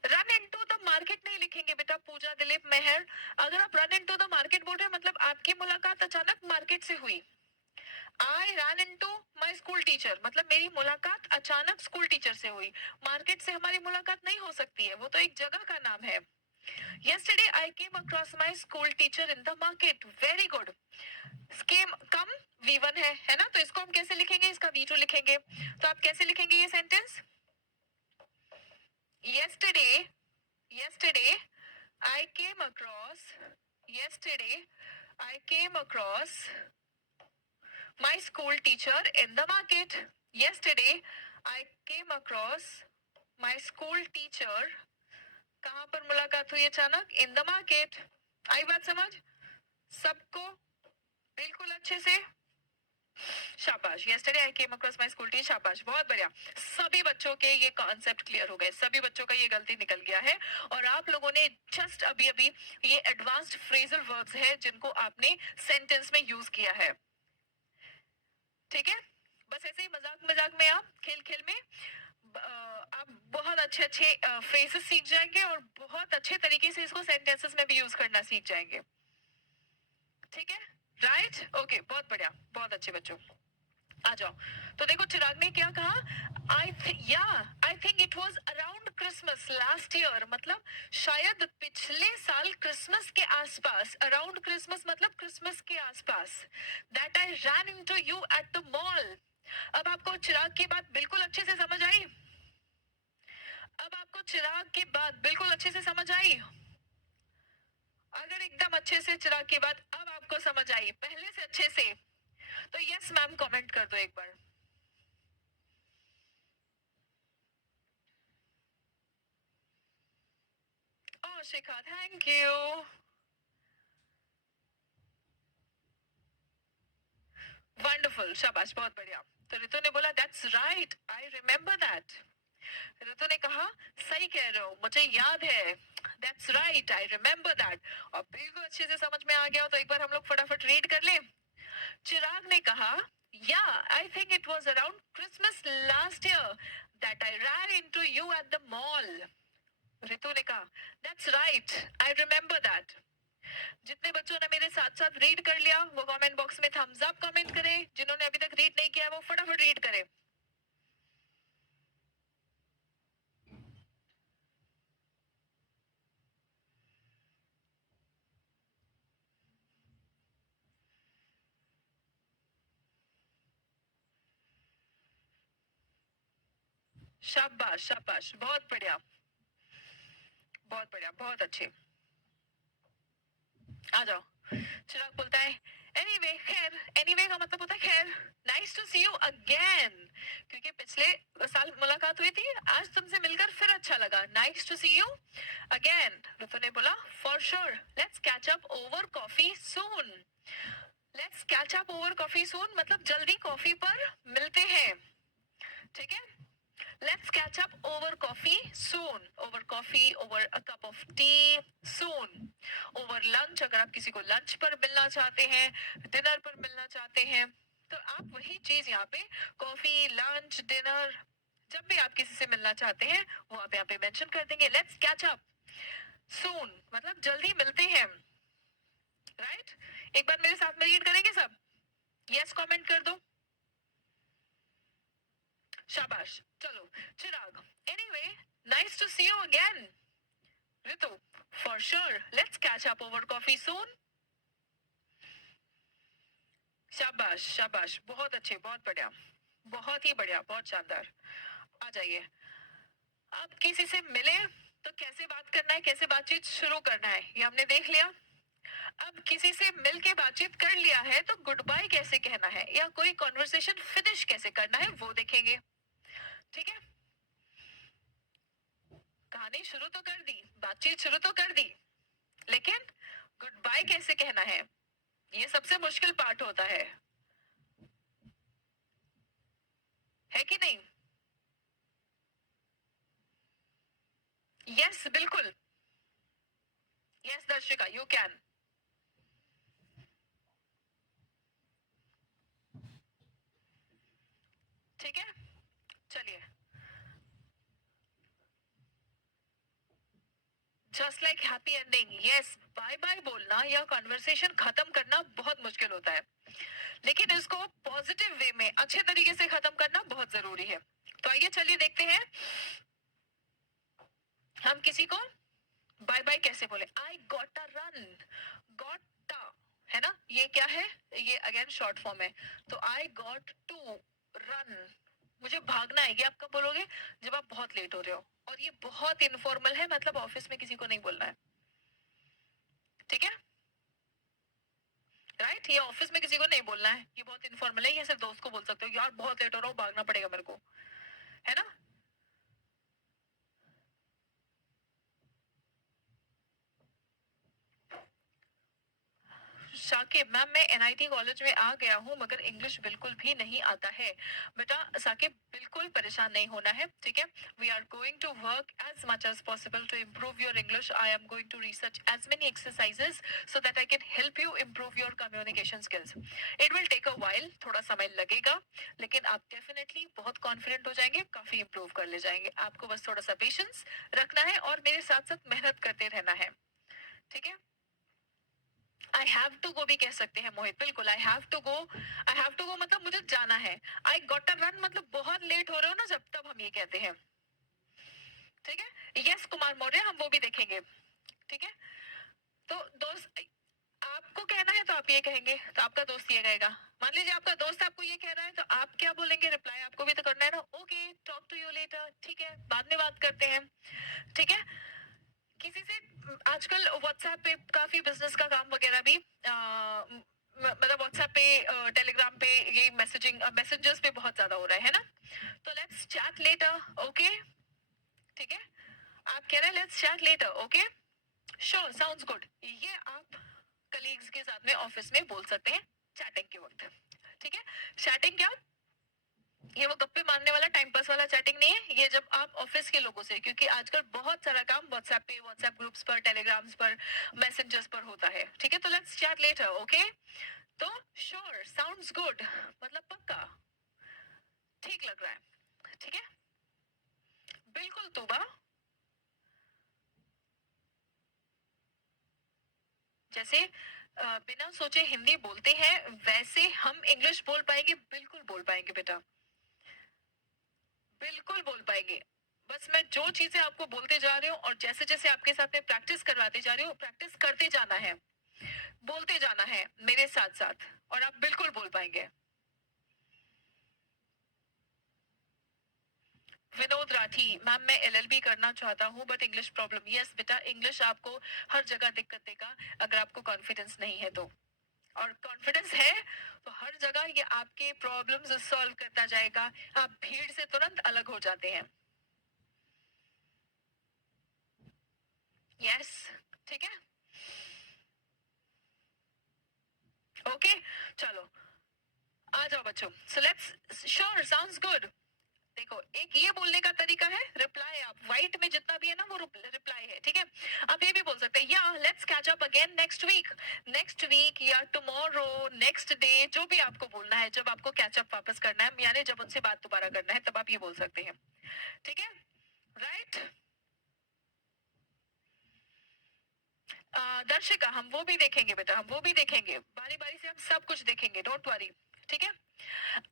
Run into the market नहीं लिखेंगे बेटा. पूजा दिलीप मेहर अगर आप रन इनटू द मार्केट बोल रहे हैं मतलब आपकी मुलाकात अचानक मार्केट से हुई. I run into my school teacher मतलब मेरी मुलाकात अचानक स्कूल टीचर से हुई. मार्केट से हमारी मुलाकात नहीं हो सकती है, वो तो एक जगह का नाम है. yesterday I came across my school teacher in the market. very good. came come V1 है ना. तो इसको हम कैसे लिखेंगे. इसका V2 लिखेंगे. तो आप कैसे लिखेंगे ये sentence. yesterday yesterday I came across yesterday I came across my school teacher in the market. yesterday I came across my school teacher. कहाँ पर मुलाकात हुई अचानक. In the market. आई बात समझ सबको बिल्कुल अच्छे से. शाबाश. yesterday I came across my school teacher. शाबाश बहुत बढ़िया. सभी बच्चों के ये कॉन्सेप्ट क्लियर हो गए. सभी बच्चों का ये गलती निकल गया है और आप लोगों ने जस्ट अभी अभी ये एडवांस्ड फ्रेजल वर्ब्स है जिनको आपने सेंटेंस में यूज किया है. ठीक है. बस ऐसे ही मजाक मजाक में आप खेल खेल में आप बहुत अच्छे अच्छे फ्रेजेस सीख जाएंगे और बहुत अच्छे तरीके से इसको सेंटेंसेस में भी यूज करना सीख जाएंगे. ठीक है. राइट. ओके बहुत बढ़िया. बहुत अच्छे बच्चों. आ जाओ. तो देखो चिराग ने क्या कहा. I think it was around Christmas last year मतलब शायद पिछले साल क्रिसमस के आसपास. अराउंड क्रिसमस मतलब क्रिसमस के आसपास. That I run into you at the mall. अब आपको चिराग की बात बिल्कुल अच्छे से समझ आई. अब आपको चिराग की बात बिल्कुल अच्छे से समझ आई. अगर एकदम अच्छे से चिराग की बात अब आपको समझ आई पहले से अच्छे से तो यस मैम कमेंट कर दो एक बार. ओह शिखा थैंक यू. वंडरफुल. शाबाश बहुत बढ़िया. तो रितु ने बोला that's right I remember that. Ritu ने कहा सही कह रहे हो मुझे याद है. That's right I remember that. और बिल्कुल अच्छे से समझ में आ गया हो तो एक बार हम लोग फटाफट रीड कर ले. चिराग ने कहा या I think it was around Christmas last year that I ran into you at the mall. Ritu ने कहा that's right I remember that. जितने बच्चों ने मेरे साथ साथ रीड कर लिया वो कमेंट बॉक्स में थम्स अप कमेंट करें. जिन्होंने अभी तक रीड नहीं किया वो फटाफट रीड करें. शाबाश शाबाश, बहुत बढ़िया, बहुत बढ़िया, बहुत अच्छे। आ जाओ। चिराग बोलता है एनीवे खैर, एनीवे का मतलब होता है खैर। Nice to see you again, क्योंकि पिछले साल मुलाकात हुई थी, आज तुमसे मिलकर फिर अच्छा लगा। Nice to see you again. Ritu ने बोला for sure, let's catch up over coffee soon. Let's catch up over coffee soon मतलब जल्दी कॉफी पर मिलते हैं, ठीक है। Let's catch up over coffee soon. Over coffee, over a cup of tea soon. Over lunch, अगर आप किसी को लंच पर मिलना चाहते हैं, डिनर पर मिलना चाहते हैं, तो आप वही चीज यहाँ पे कॉफी, लंच, डिनर, जब भी आप किसी से मिलना चाहते हैं वो आप यहाँ पे मेंशन कर देंगे। लेट्स कैच अप सून मतलब जल्दी मिलते हैं, राइट। एक बार मेरे साथ में रीड करेंगे सब? यस कमेंट कर दो। शाबाश। चलो Chirag, anyway nice to see you again. Ritu, for sure, let's catch up over coffee soon. शाबाश शाबाश, बहुत अच्छे, बहुत बढ़िया, बहुत ही बढ़िया, बहुत शानदार। आ जाइए। आप किसी से मिले तो कैसे बात करना है, कैसे बातचीत शुरू करना है, ये हमने देख लिया। अब किसी से मिल के बातचीत कर लिया है तो गुड बाय कैसे कहना है या कोई कॉन्वर्सेशन फिनिश कैसे करना है वो देखेंगे, ठीक है। कहानी शुरू तो कर दी, बातचीत शुरू तो कर दी, लेकिन गुड बाय कैसे कहना है ये सबसे मुश्किल पार्ट होता है कि नहीं? यस बिल्कुल। Yes Darshika, you can. ठीक है, चलिए। Just like happy ending, yes. Bye bye बोलना या कॉन्वर्सेशन खत्म करना बहुत मुश्किल होता है, लेकिन इसको पॉजिटिव वे में अच्छे तरीके से खत्म करना बहुत जरूरी है। तो आइए चलिए देखते हैं हम किसी को बाय बाय कैसे बोले। आई गॉट अ रन, गॉट है ना, ये क्या है, ये अगेन शॉर्ट फॉर्म है। तो आई गॉट टू रन, मुझे भागना है, ये आप कब बोलोगे? जब आप बहुत लेट हो रहे हो, और ये बहुत इनफॉर्मल है, मतलब ऑफिस में किसी को नहीं बोलना है, ठीक है, राइट। ये ऑफिस में किसी को नहीं बोलना है, ये बहुत इनफॉर्मल है, ये सिर्फ दोस्त को बोल सकते हो यार बहुत लेट हो रहा हूँ, भागना पड़ेगा मेरे को, है ना। साकिब मैम, मैं एनआईटी कॉलेज में आ गया हूँ मगर इंग्लिश बिल्कुल भी नहीं आता है। बेटा साकिब बिल्कुल परेशान नहीं होना है, ठीक है। We are going to work as much as possible to improve your English. I am going to research as many exercises so that I can help you improve your communication skills. It will take a while, थोड़ा समय लगेगा, लेकिन आप definitely बहुत confident हो जाएंगे, काफी improve कर ले जाएंगे। आपको बस थोड़ा सा पेशेंस रखना है और मेरे साथ साथ मेहनत करते रहना है, ठीक है। आई हैव टू गो भी कह सकते हैं मोहित, बिल्कुल। I have to go, I have to go मतलब मुझे जाना है। आई गॉट अ रन मतलब बहुत लेट हो रहे हो ना जब, तब हम ये कहते हैं, ठीक है। यस कुमार मौर्य, हम वो भी देखेंगे, ठीक है। तो दोस्त, आपको कहना है तो आप ये कहेंगे तो आपका दोस्त ये कहेगा। मान लीजिए आपका दोस्त आपको ये कह रहा है तो आप क्या बोलेंगे? रिप्लाई आपको भी तो करना है ना। Okay talk to you later, ठीक है, बाद में बात करते हैं, ठीक है। किसी से आजकल व्हाट्सएप पे काफी बिजनेस का काम वगैरह भी मतलब व्हाट्सएप पे, टेलीग्राम पे, ये मैसेजिंग मैसेंजर्स पे बहुत ज्यादा हो रहा है ना। तो लेट्स चैट लेटर, ओके, ठीक है। आप कह रहे हैं let's chat later, okay, sure, sounds good. ये आप कलीग्स के साथ में ऑफिस में बोल सकते हैं चैटिंग के वक्त, ठीक है। चैटिंग क्या, ये वो गप्पे मारने वाला टाइम पास वाला चैटिंग नहीं है, ये जब आप ऑफिस के लोगों से, क्योंकि आजकल बहुत सारा काम व्हाट्सएप पे, व्हाट्सएप ग्रुप्स पर, टेलीग्राम्स पर, मैसेंजर्स पर होता है, ठीक है। तो लेट्स चैट लेटर, ओके। तो श्योर साउंड्स गुड मतलब पक्का, ठीक लग रहा है, ठीक है, बिल्कुल तूबा। जैसे बिना सोचे हिंदी बोलते हैं वैसे हम इंग्लिश बोल पाएंगे, बिल्कुल बोल पाएंगे बेटा, बिल्कुल बोल पाएंगे। बस मैं जो चीजें आपको बोलते जा रही हूँ और जैसे जैसे आपके साथ में प्रैक्टिस करवाते जा रही हूँ, प्रैक्टिस करते जाना है, बोलते जाना है मेरे साथ साथ, और आप बिल्कुल बोल पाएंगे। विनोद राठी, मैम मैं एलएलबी करना चाहता हूँ बट इंग्लिश प्रॉब्लम। यस बेटा, इंग्लिश आपको हर जगह दिक्कत देगा अगर आपको कॉन्फिडेंस नहीं है तो। और कॉन्फिडेंस है तो हर जगह ये आपके प्रॉब्लम्स सॉल्व करता जाएगा। आप भीड़ से तुरंत अलग हो जाते हैं। यस, ठीक है, ओके, चलो आ जाओ बच्चों। So let's, sure, sounds good. देखो, एक ये बोलने का तरीका है, रिप्लाई आप व्हाइट में जितना भी है ना वो रिप्लाई है, ठीक है। आप ये भी बोल सकते हैं, या let's catch up again next week या टुमारो, नेक्स्ट डे, जो भी आपको बोलना है। जब आपको कैच अप वापस करना है, यानी जब उनसे बात दोबारा करना है, तब आप ये बोल सकते हैं, ठीक है, राइट। दर्शिका, हम वो भी देखेंगे बेटा, हम वो भी देखेंगे, बारी बारी से हम सब कुछ देखेंगे, डोंट वरी, ठीक है।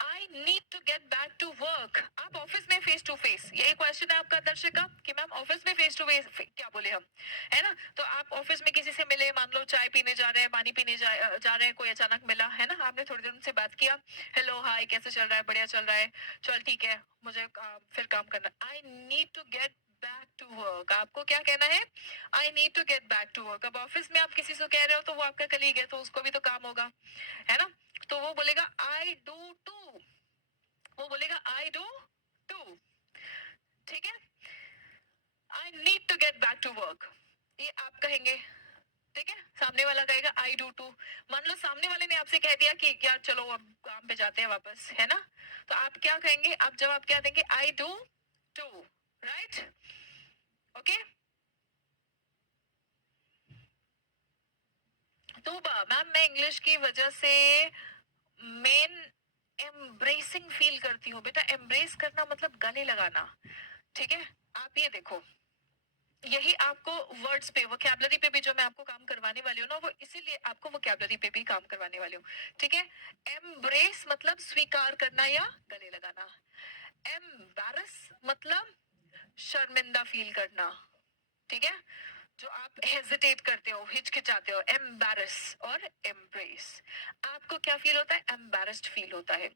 I need to get back to work. आप ऑफिस में फेस टू फेस, यही क्वेश्चन है आपका दर्शक का कि मैम ऑफिस में फेस टू फेस क्या बोले हम, है ना। तो आप ऑफिस में किसी से मिले, मान लो चाय पीने जा रहे हैं, पानी पीने जा रहे हैं, कोई अचानक मिला, है ना, आपने थोड़ी देर उनसे बात किया, हेलो हाय कैसे चल रहा है, बढ़िया चल रहा है, चल ठीक है, मुझे फिर काम करना। I need to get back to work, आपको क्या कहना है, I need to get back to work. अब ऑफिस में आप किसी से कह रहे हो तो वो आपका कलीग है, तो उसको भी तो काम होगा, है ना। तो वो बोलेगा आई डू टू, वो बोलेगा आई डू टू, ठीक है। I need to get back to work, ये आप कहेंगे, ठीक है। सामने वाला कहेगा आई डू टू। मान लो सामने वाले ने आपसे कह दिया कि यार चलो अब काम पे जाते हैं वापस, है ना, तो आप क्या कहेंगे, आप जवाब क्या देंगे, I do too, right, okay. तो मैम मैं इंग्लिश की वजह से मेन एम्ब्रेसिंग फील करती हूँ। बेटा, एम्ब्रेस करना मतलब गले लगाना, ठीक है। आप ये देखो, यही आपको वर्ड्स पे, वोकैबुलरी पे भी जो मैं आपको काम करवाने वाली हूँ ना, वो इसीलिए आपको वोकैबुलरी पे भी काम करवाने वाली हूँ, ठीक है। एम्ब्रेस मतलब स्वीकार करना या गले लगाना। एम्बैरस मतलब शर्मिंदा फील करना, ठीक है। जो आप हेजिटेट करते हो, हिचकिचाते हो, एम्बैरस और एम्ब्रेस। आपको क्या फील होता है, एम्बैरस्ड फील होता है।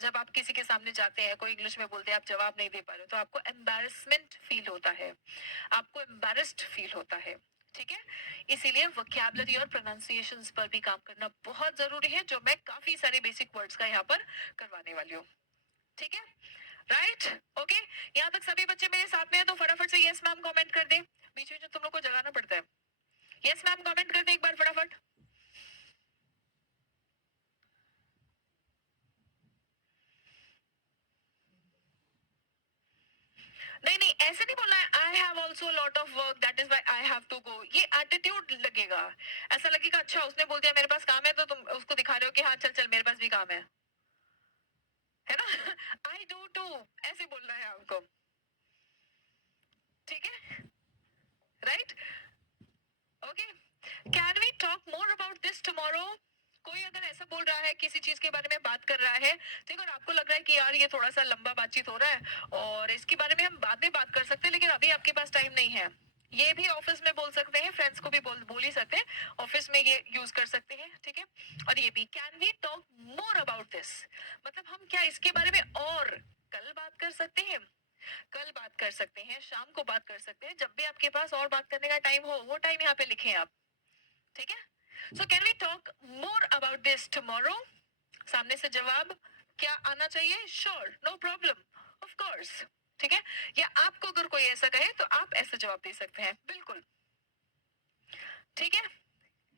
जब आप किसी के सामने जाते हैं, कोई इंग्लिश में बोलते हैं, आप जवाब नहीं दे पा रहे हो, तो आपको एम्बैरसमेंट फील होता है, आपको एम्बैरस्ड फील होता है, ठीक है। इसीलिए वोकैबुलरी और प्रोनाउंसिएशंस पर भी काम करना बहुत जरूरी है, जो मैं काफी सारे बेसिक वर्ड्स का यहाँ पर करवाने वाली हूँ, ठीक है, राइट, ओके। यहाँ तक सभी बच्चे मेरे साथ में हैं, तो फटाफट से यस मैम कमेंट कर दे। बीच में जो तुम लोग को जगाना पड़ता है, यस मैम कमेंट कर दे एक बार फटाफट। नहीं नहीं, ऐसे नहीं बोलना है, I have also lot of work that is why I have to go, ये एटीट्यूड लगेगा। ऐसा लगेगा अच्छा उसने बोल दिया मेरे पास काम है, तो तुम उसको दिखा रहे हो कि हाँ चल चल मेरे पास भी काम है ना। आई डू टू, ऐसे बोलना है आपको, ठीक है, right, okay. Can we talk more about this tomorrow. कोई अगर ऐसा बोल रहा है, किसी चीज के बारे में बात कर रहा है, ठीक है, और आपको लग रहा है कि यार ये थोड़ा सा लंबा बातचीत हो रहा है और इसके बारे में हम बाद में बात कर सकते हैं, लेकिन अभी आपके पास टाइम नहीं है, ये भी ऑफिस में बोल सकते हैं, फ्रेंड्स को भी बोल ही सकते हैं, ऑफिस में ये यूज कर सकते हैं, ठीक है। और ये भी, can we talk more about this, मतलब हम क्या इसके बारे में और कल बात कर सकते हैं, कल बात कर सकते हैं, शाम को बात कर सकते हैं, जब भी आपके पास और बात करने का टाइम हो, वो टाइम यहाँ पे लिखें आप, ठीक है। So can we talk more about this tomorrow. सामने से जवाब क्या आना चाहिए, sure, no problem, of course, ठीक है। या आपको अगर कोई ऐसा कहे तो आप ऐसा जवाब दे सकते हैं, बिल्कुल, ठीक है,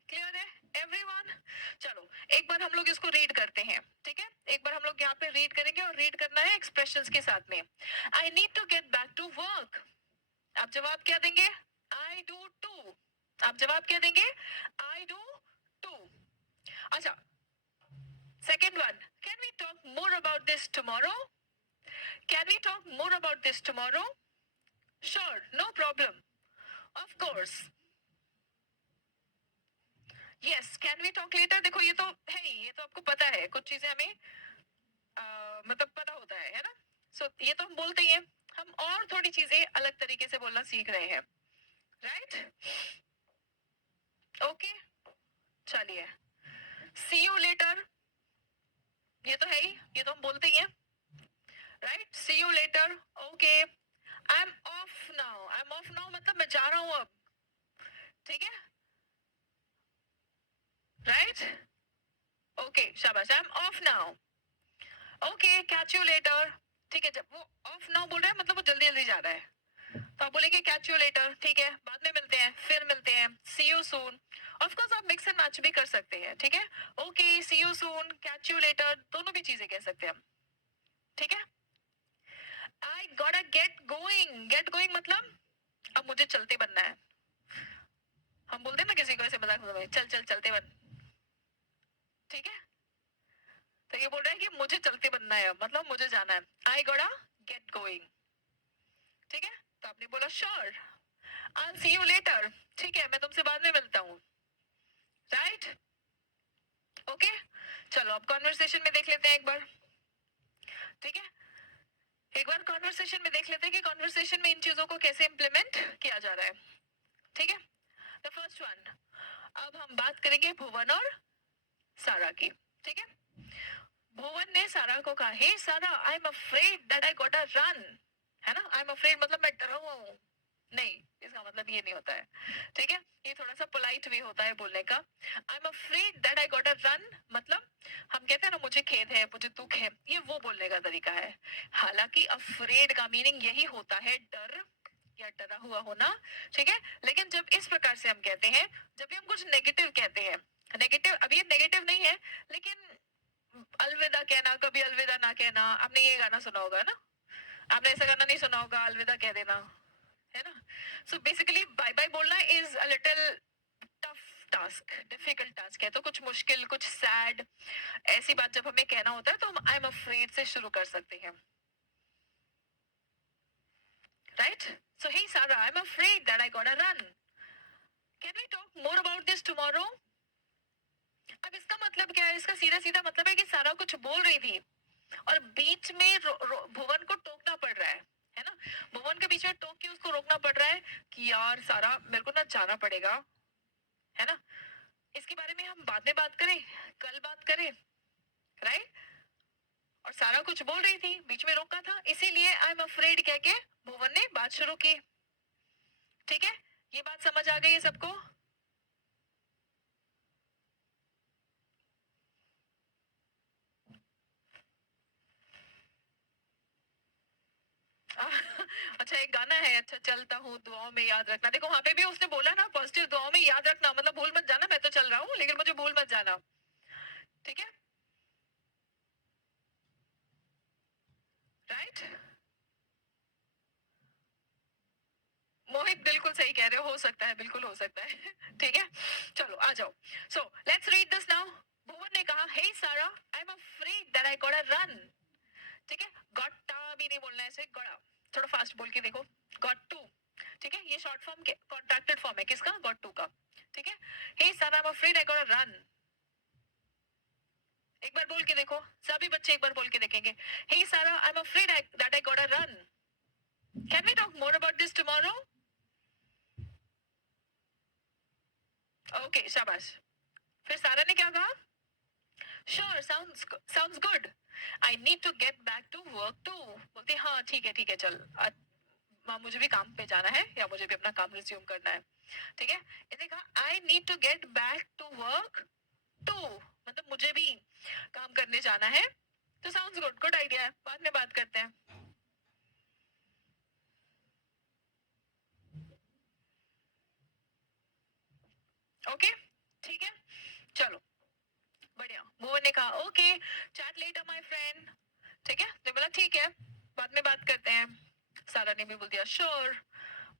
क्लियर है एवरीवन। चलो एक बार हम लोग इसको रीड करते हैं, ठीक है, एक बार हम लोग यहाँ पे रीड करेंगे, और रीड करना है एक्सप्रेशंस के साथ में। I need to get back to work, आप जवाब क्या देंगे, आई डू टू, आप जवाब क्या देंगे, आई डू टू। अच्छा, second one, can we talk more about this tomorrow, can we talk more about this tomorrow, sure, no problem, of course, yes, can we talk later. देखो ये तो है ही, ये तो आपको पता है, कुछ चीजें हमें मतलब पता होता है ना। सो ये तो हम बोलते ही हैं, हम और थोड़ी चीजें अलग तरीके से बोलना सीख रहे हैं, राइट, ओके, चलिए, सी यू लेटर, ये तो है ही, ये तो हम बोलते ही हैं, right, see you later, okay, I am off now, I am off now मतलब मैं जा रहा हूं अब, ठीक है, राइट, ओके, शाबाश, आई am off now, okay, catch you later, ठीक है, जब वो ऑफ नाउ बोल रहा है मतलब वो जल्दी जल्दी जा रहा है, तो आप बोलेंगे कैच यू लेटर, ठीक है, बाद में मिलते हैं, फिर मिलते हैं, see you soon, of course आप मिक्स एंड मैच भी कर सकते हैं, ठीक है, okay, see you soon, catch you later, दोनों भी चीजें कह सकते हैं हम, ठीक है, आई गॉटा गेट गोइंग मतलब अब मुझे चलते बनना है, हम बोलते हैं ना किसी को ऐसे मजाक में, चल चल चलते बन, ठीक है, तो ये बोल रहा है कि मुझे चलते बनना है, मतलब मुझे जाना है, आई गॉटा गेट गोइंग, ठीक है, तो आपने बोला sure, I see you later, ठीक है, मैं तुमसे बाद में मिलता हूँ, राइट, ओके, चलो अब कॉन्वर्सेशन में देख लेते हैं एक बार, ठीक है, एक बार कॉन्वर्सेशन में देख लेते हैं कि कॉन्वर्सेशन में इन चीजों को कैसे इम्प्लीमेंट किया जा रहा है, ठीक है, द फर्स्ट वन, अब हम बात करेंगे भुवन और सारा की, ठीक है, भुवन ने सारा को कहा, hey Sara, I am afraid that I got a run, है ना, आई एम अफ्रेड मतलब मैं डरा हुआ हूँ, नहीं, इसका मतलब ये नहीं होता है, ठीक है, ये थोड़ा सा पोलाइट वे होता है बोलने का, आई am afraid that I got a run मतलब हम कहते हैं ना मुझे खेद है, मुझे दुख है, ये वो बोलने का तरीका है, हालांकि अफ्रेड का मीनिंग यही होता है डर या डरा हुआ होना, ठीक है, लेकिन जब इस प्रकार से हम कहते हैं, जब भी हम कुछ नेगेटिव कहते हैं, नेगेटिव, अब ये नेगेटिव नहीं है, लेकिन अलविदा कहना, कभी अलविदा ना कहना, आपने ये गाना सुना होगा ना, आपने ऐसा गाना नहीं सुना होगा, अलविदा कह देना, है ना, सो बेसिकली बाय बाय बोलना is a little tough task, difficult task है, तो कुछ मुश्किल, कुछ सैड, ऐसी बात जब हमें कहना होता है तो हम आई एम अफ्रेड से शुरू कर सकते हैं, right, so hey Sara, I am afraid that I got a run, can we talk more about this tomorrow, अब इसका मतलब क्या है, इसका सीधा सीधा मतलब है कि सारा कुछ बोल रही थी और बीच में भुवन को टोकना पड़ रहा है ना, भुवन के बीच में टोक के उसको रोकना पड़ रहा है कि यार सारा मेरे को ना जाना पड़ेगा, है ना, इसके बारे में हम बाद में बात करें, कल बात करें, राइट, और सारा कुछ बोल रही थी, बीच में रोका था, इसीलिए आई एम अफ्रेड कह के भुवन ने बात शुरू की, ठीक है, ये बात समझ आ गई है सबको, अच्छा एक गाना है, अच्छा चलता हूँ दुआओं में याद रखना, देखो वहां पे भी उसने बोला ना पॉजिटिव दुआओं में याद रखना, मतलब भूल मत जाना, मैं तो चल रहा हूँ लेकिन मुझे भूल मत जाना, ठीक है, राइट, मोहित बिल्कुल सही कह रहे हो सकता है, बिल्कुल हो सकता है, ठीक है, चलो आ जाओ, so let's read this now, Bhuvan ने कहा, hey Sara, I am afraid that I got a run, ठीक है, गॉटा भी नहीं बोलना है, ऐसे गॉटा, थोड़ा फास्ट बोल के देखो, गॉट टू, ठीक है, ये शॉर्ट फॉर्म कॉन्ट्रैक्टेड फॉर्म है किसका, गॉट टू का, ठीक है, हे Sara, I am afraid I got a run, एक बार बोल के देखो, सभी बच्चे एक बार बोल के देखेंगे, hey Sara, I am afraid that I got a run, can we talk more about this tomorrow, okay शाबाश, फिर सारा ने क्या कहा, sure, sounds good, I need to get back to work too, बोलते हाँ ठीक है चल, मुझे भी काम पे जाना है या मुझे भी अपना काम रिज्यूम करना है, ठीक है, इसने कहा I need to get back to work too मतलब मुझे भी काम करने जाना है, तो साउंड्स गुड, गुड आइडिया है, बाद में बात करते हैं, ओके, ठीक है, चलो बढ़िया, भुवन ने कहा okay, chat later my friend, ठीक है, तो बोला ठीक है, बाद में बात करते हैं, सारा ने भी बोल दिया श्योर,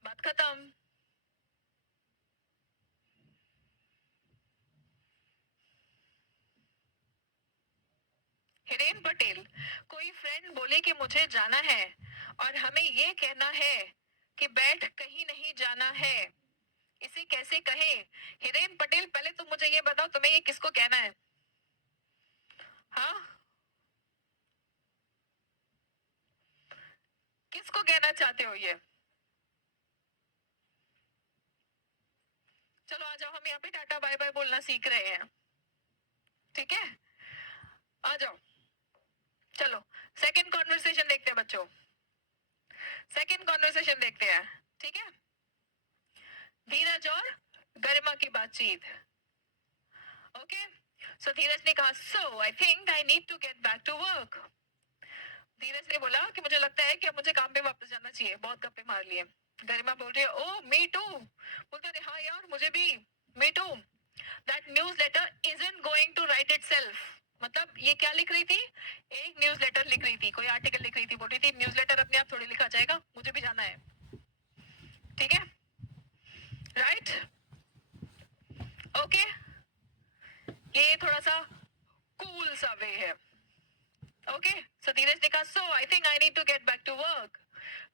बात खत्म, हिरेन पटेल, कोई फ्रेंड बोले कि मुझे जाना है और हमें ये कहना है कि बैठ कहीं नहीं जाना है, इसे कैसे कहे, हिरेन पटेल पहले तुम मुझे ये बताओ तुम्हें ये किसको कहना है, हाँ, किसको कहना चाहते हो ये, चलो आ जाओ, हम यहाँ पे टाटा बाय बाय बोलना सीख रहे हैं, ठीक है, आ जाओ, चलो सेकंड कॉन्वर्सेशन देखते हैं बच्चों, सेकंड कॉन्वर्सेशन देखते हैं, ठीक है। धीरज और गरिमा की बातचीत। ओके, सो धीरज ने कहा, so I think I need to get back to work. Dheeraj ने बोला कि मुझे लगता है कि अब मुझे काम पे वापस जाना चाहिए, बहुत गप्पे मार लिए। गरिमा बोल रही है, ओ मी टू। बोलते थे, हाँ यार मुझे भी, me too. That newsletter isn't going to write itself. मतलब ये क्या लिख रही थी, एक न्यूज लेटर लिख रही थी, कोई आर्टिकल लिख रही थी, बोल रही थी न्यूज लेटर अपने आप थोड़ी लिखा जाएगा, मुझे भी जाना है, ठीक है, राइट, ओके। ये थोड़ा सा कूल सा वे है, ओके। सो धीरज ने कहा, so I think I need to get back to work.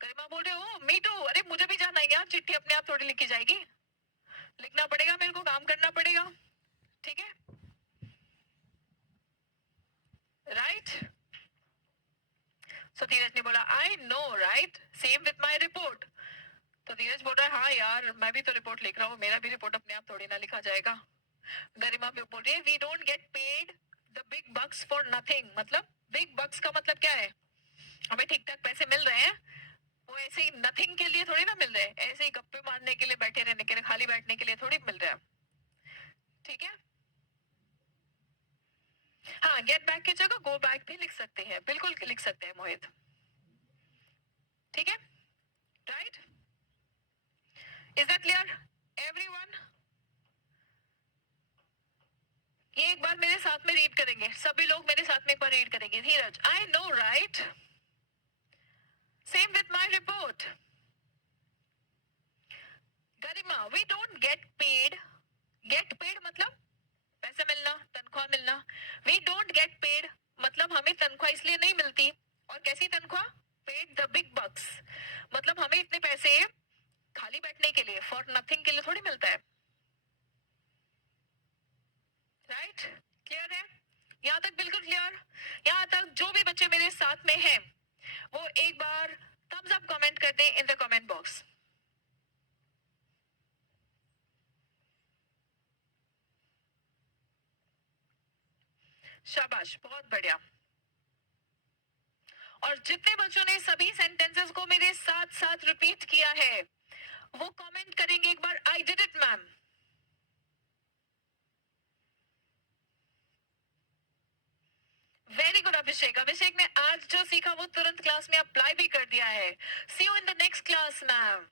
Garima बोल रहे हो, मी टू, अरे मुझे भी जाना है यार, चिट्ठी अपने आप थोड़ी लिखी जाएगी, लिखना पड़ेगा, मेरे को काम करना पड़ेगा, ठीक है, राइट। सो धीरज ने बोला, आई know right, same with my report. तो धीरज बोल रहा है, हाँ यार मैं भी तो रिपोर्ट लिख रहा हूँ, मेरा भी रिपोर्ट अपने आप थोड़ी ना लिखा जाएगा। गरिमा भी बोल रही है, we don't get paid the big bucks for nothing. मतलब बिग बक्स का मतलब क्या है, हमें ठीक ठाक पैसे मिल रहे हैं, वो ऐसे ही नथिंग के लिए थोड़ी ना मिल रहे हैं, ऐसे ही गप्पे मारने के लिए, बैठे रहने के लिए, खाली बैठने के लिए थोड़ी मिल रहा है, ठीक है। हाँ, गेट बैक की जगह गो बैक भी लिख सकते हैं, बिल्कुल लिख सकते हैं मोहित, ठीक है, right. Is that clear everyone? ये एक बार मेरे साथ में रीड करेंगे, सभी लोग मेरे साथ में एक बार रीड करेंगे। Dheeraj, I know right, same with my report. Garima, we don't get paid, get paid मतलब पैसे मिलना, तनख्वाह मिलना। वी डोंट गेट पेड मतलब हमें तनख्वाह इसलिए नहीं मिलती, और कैसी तनख्वाह, पेड द बिग बक्स मतलब हमें इतने पैसे खाली बैठने के लिए, फॉर नथिंग के लिए थोड़ी मिलता है, राइट, क्लियर है, यहाँ तक बिल्कुल क्लियर। यहाँ तक जो भी बच्चे मेरे साथ में हैं वो एक बार थम्स अप कमेंट कर दें इन द कमेंट बॉक्स। शाबाश, बहुत बढ़िया। और जितने बच्चों ने सभी सेंटेंसेस को मेरे साथ साथ रिपीट किया है वो कमेंट करेंगे एक बार, I did it ma'am. Very good Abhishek. Abhishek ने आज जो सीखा वो तुरंत क्लास में अप्लाई भी कर दिया है। See you in the next class ma'am.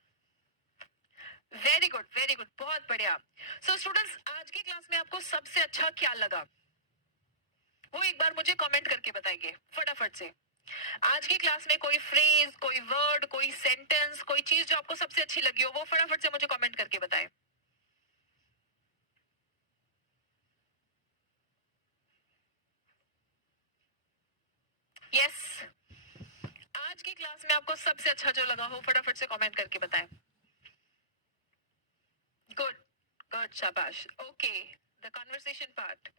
Very good, very good, बहुत बढ़िया। सो स्टूडेंट्स, आज की क्लास में आपको सबसे अच्छा क्या लगा वो एक बार मुझे कमेंट करके बताएंगे फटाफट से। आज की क्लास में कोई फ्रेज, कोई वर्ड, कोई सेंटेंस, कोई चीज जो आपको सबसे अच्छी लगी हो वो फटाफट से मुझे कमेंट करके बताएं। यस, आज की क्लास में आपको सबसे अच्छा जो लगा हो फटाफट से कमेंट करके बताएं। गुड, गुड, शाबाश, okay. The conversation part,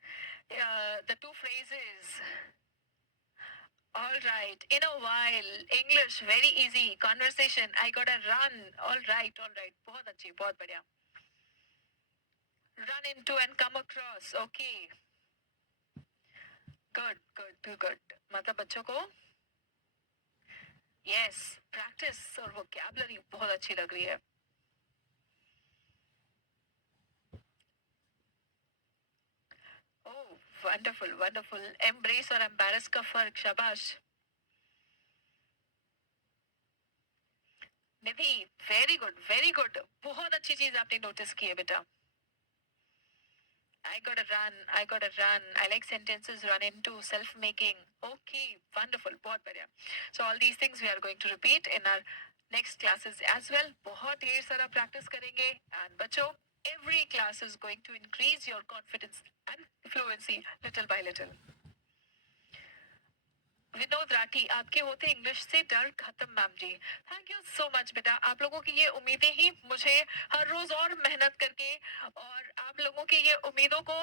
the two phrases. All right, in a while, English very easy. Conversation, I gotta run. All right, बहुत अच्छी, बहुत बढ़िया। Run into and come across. Okay, good, good, good. मतलब बच्चों को yes, practice और vocabulary बहुत अच्छी लग रही है। Oh, wonderful, wonderful. Embrace और embarrass का फर्क, शाबाश। निधि, वेरी गुड, वेरी गुड, बहुत अच्छी चीज आपने नोटिस की है बेटा। I gotta run, I gotta run. I like sentences run into self-making. Okay, wonderful, बहुत बढ़िया. So all these things we are going to repeat in our next classes as well. बहुत ढेर सारा practice करेंगे and बच्चों, every class is going to increase your confidence and fluency little by little. Vinod Rathi, आपके होते English से डर खत्म ma'am ji. Thank you so much बेटा, आप लोगों की ये उम्मीदें ही मुझे हर रोज और मेहनत करके और आप लोगों की ये उम्मीदों को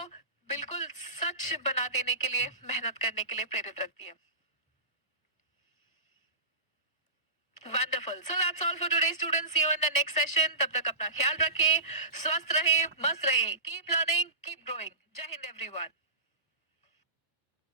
बिल्कुल सच बना देने के लिए, मेहनत करने के लिए प्रेरित रखती है। Wonderful. So that's all for today students, see you in the next session. तब तक अपना ख्याल रखें, स्वस्थ रहे, मस्त रहे, कीप लर्निंग, कीप ग्रोइंग। जय हिंद एवरीवन।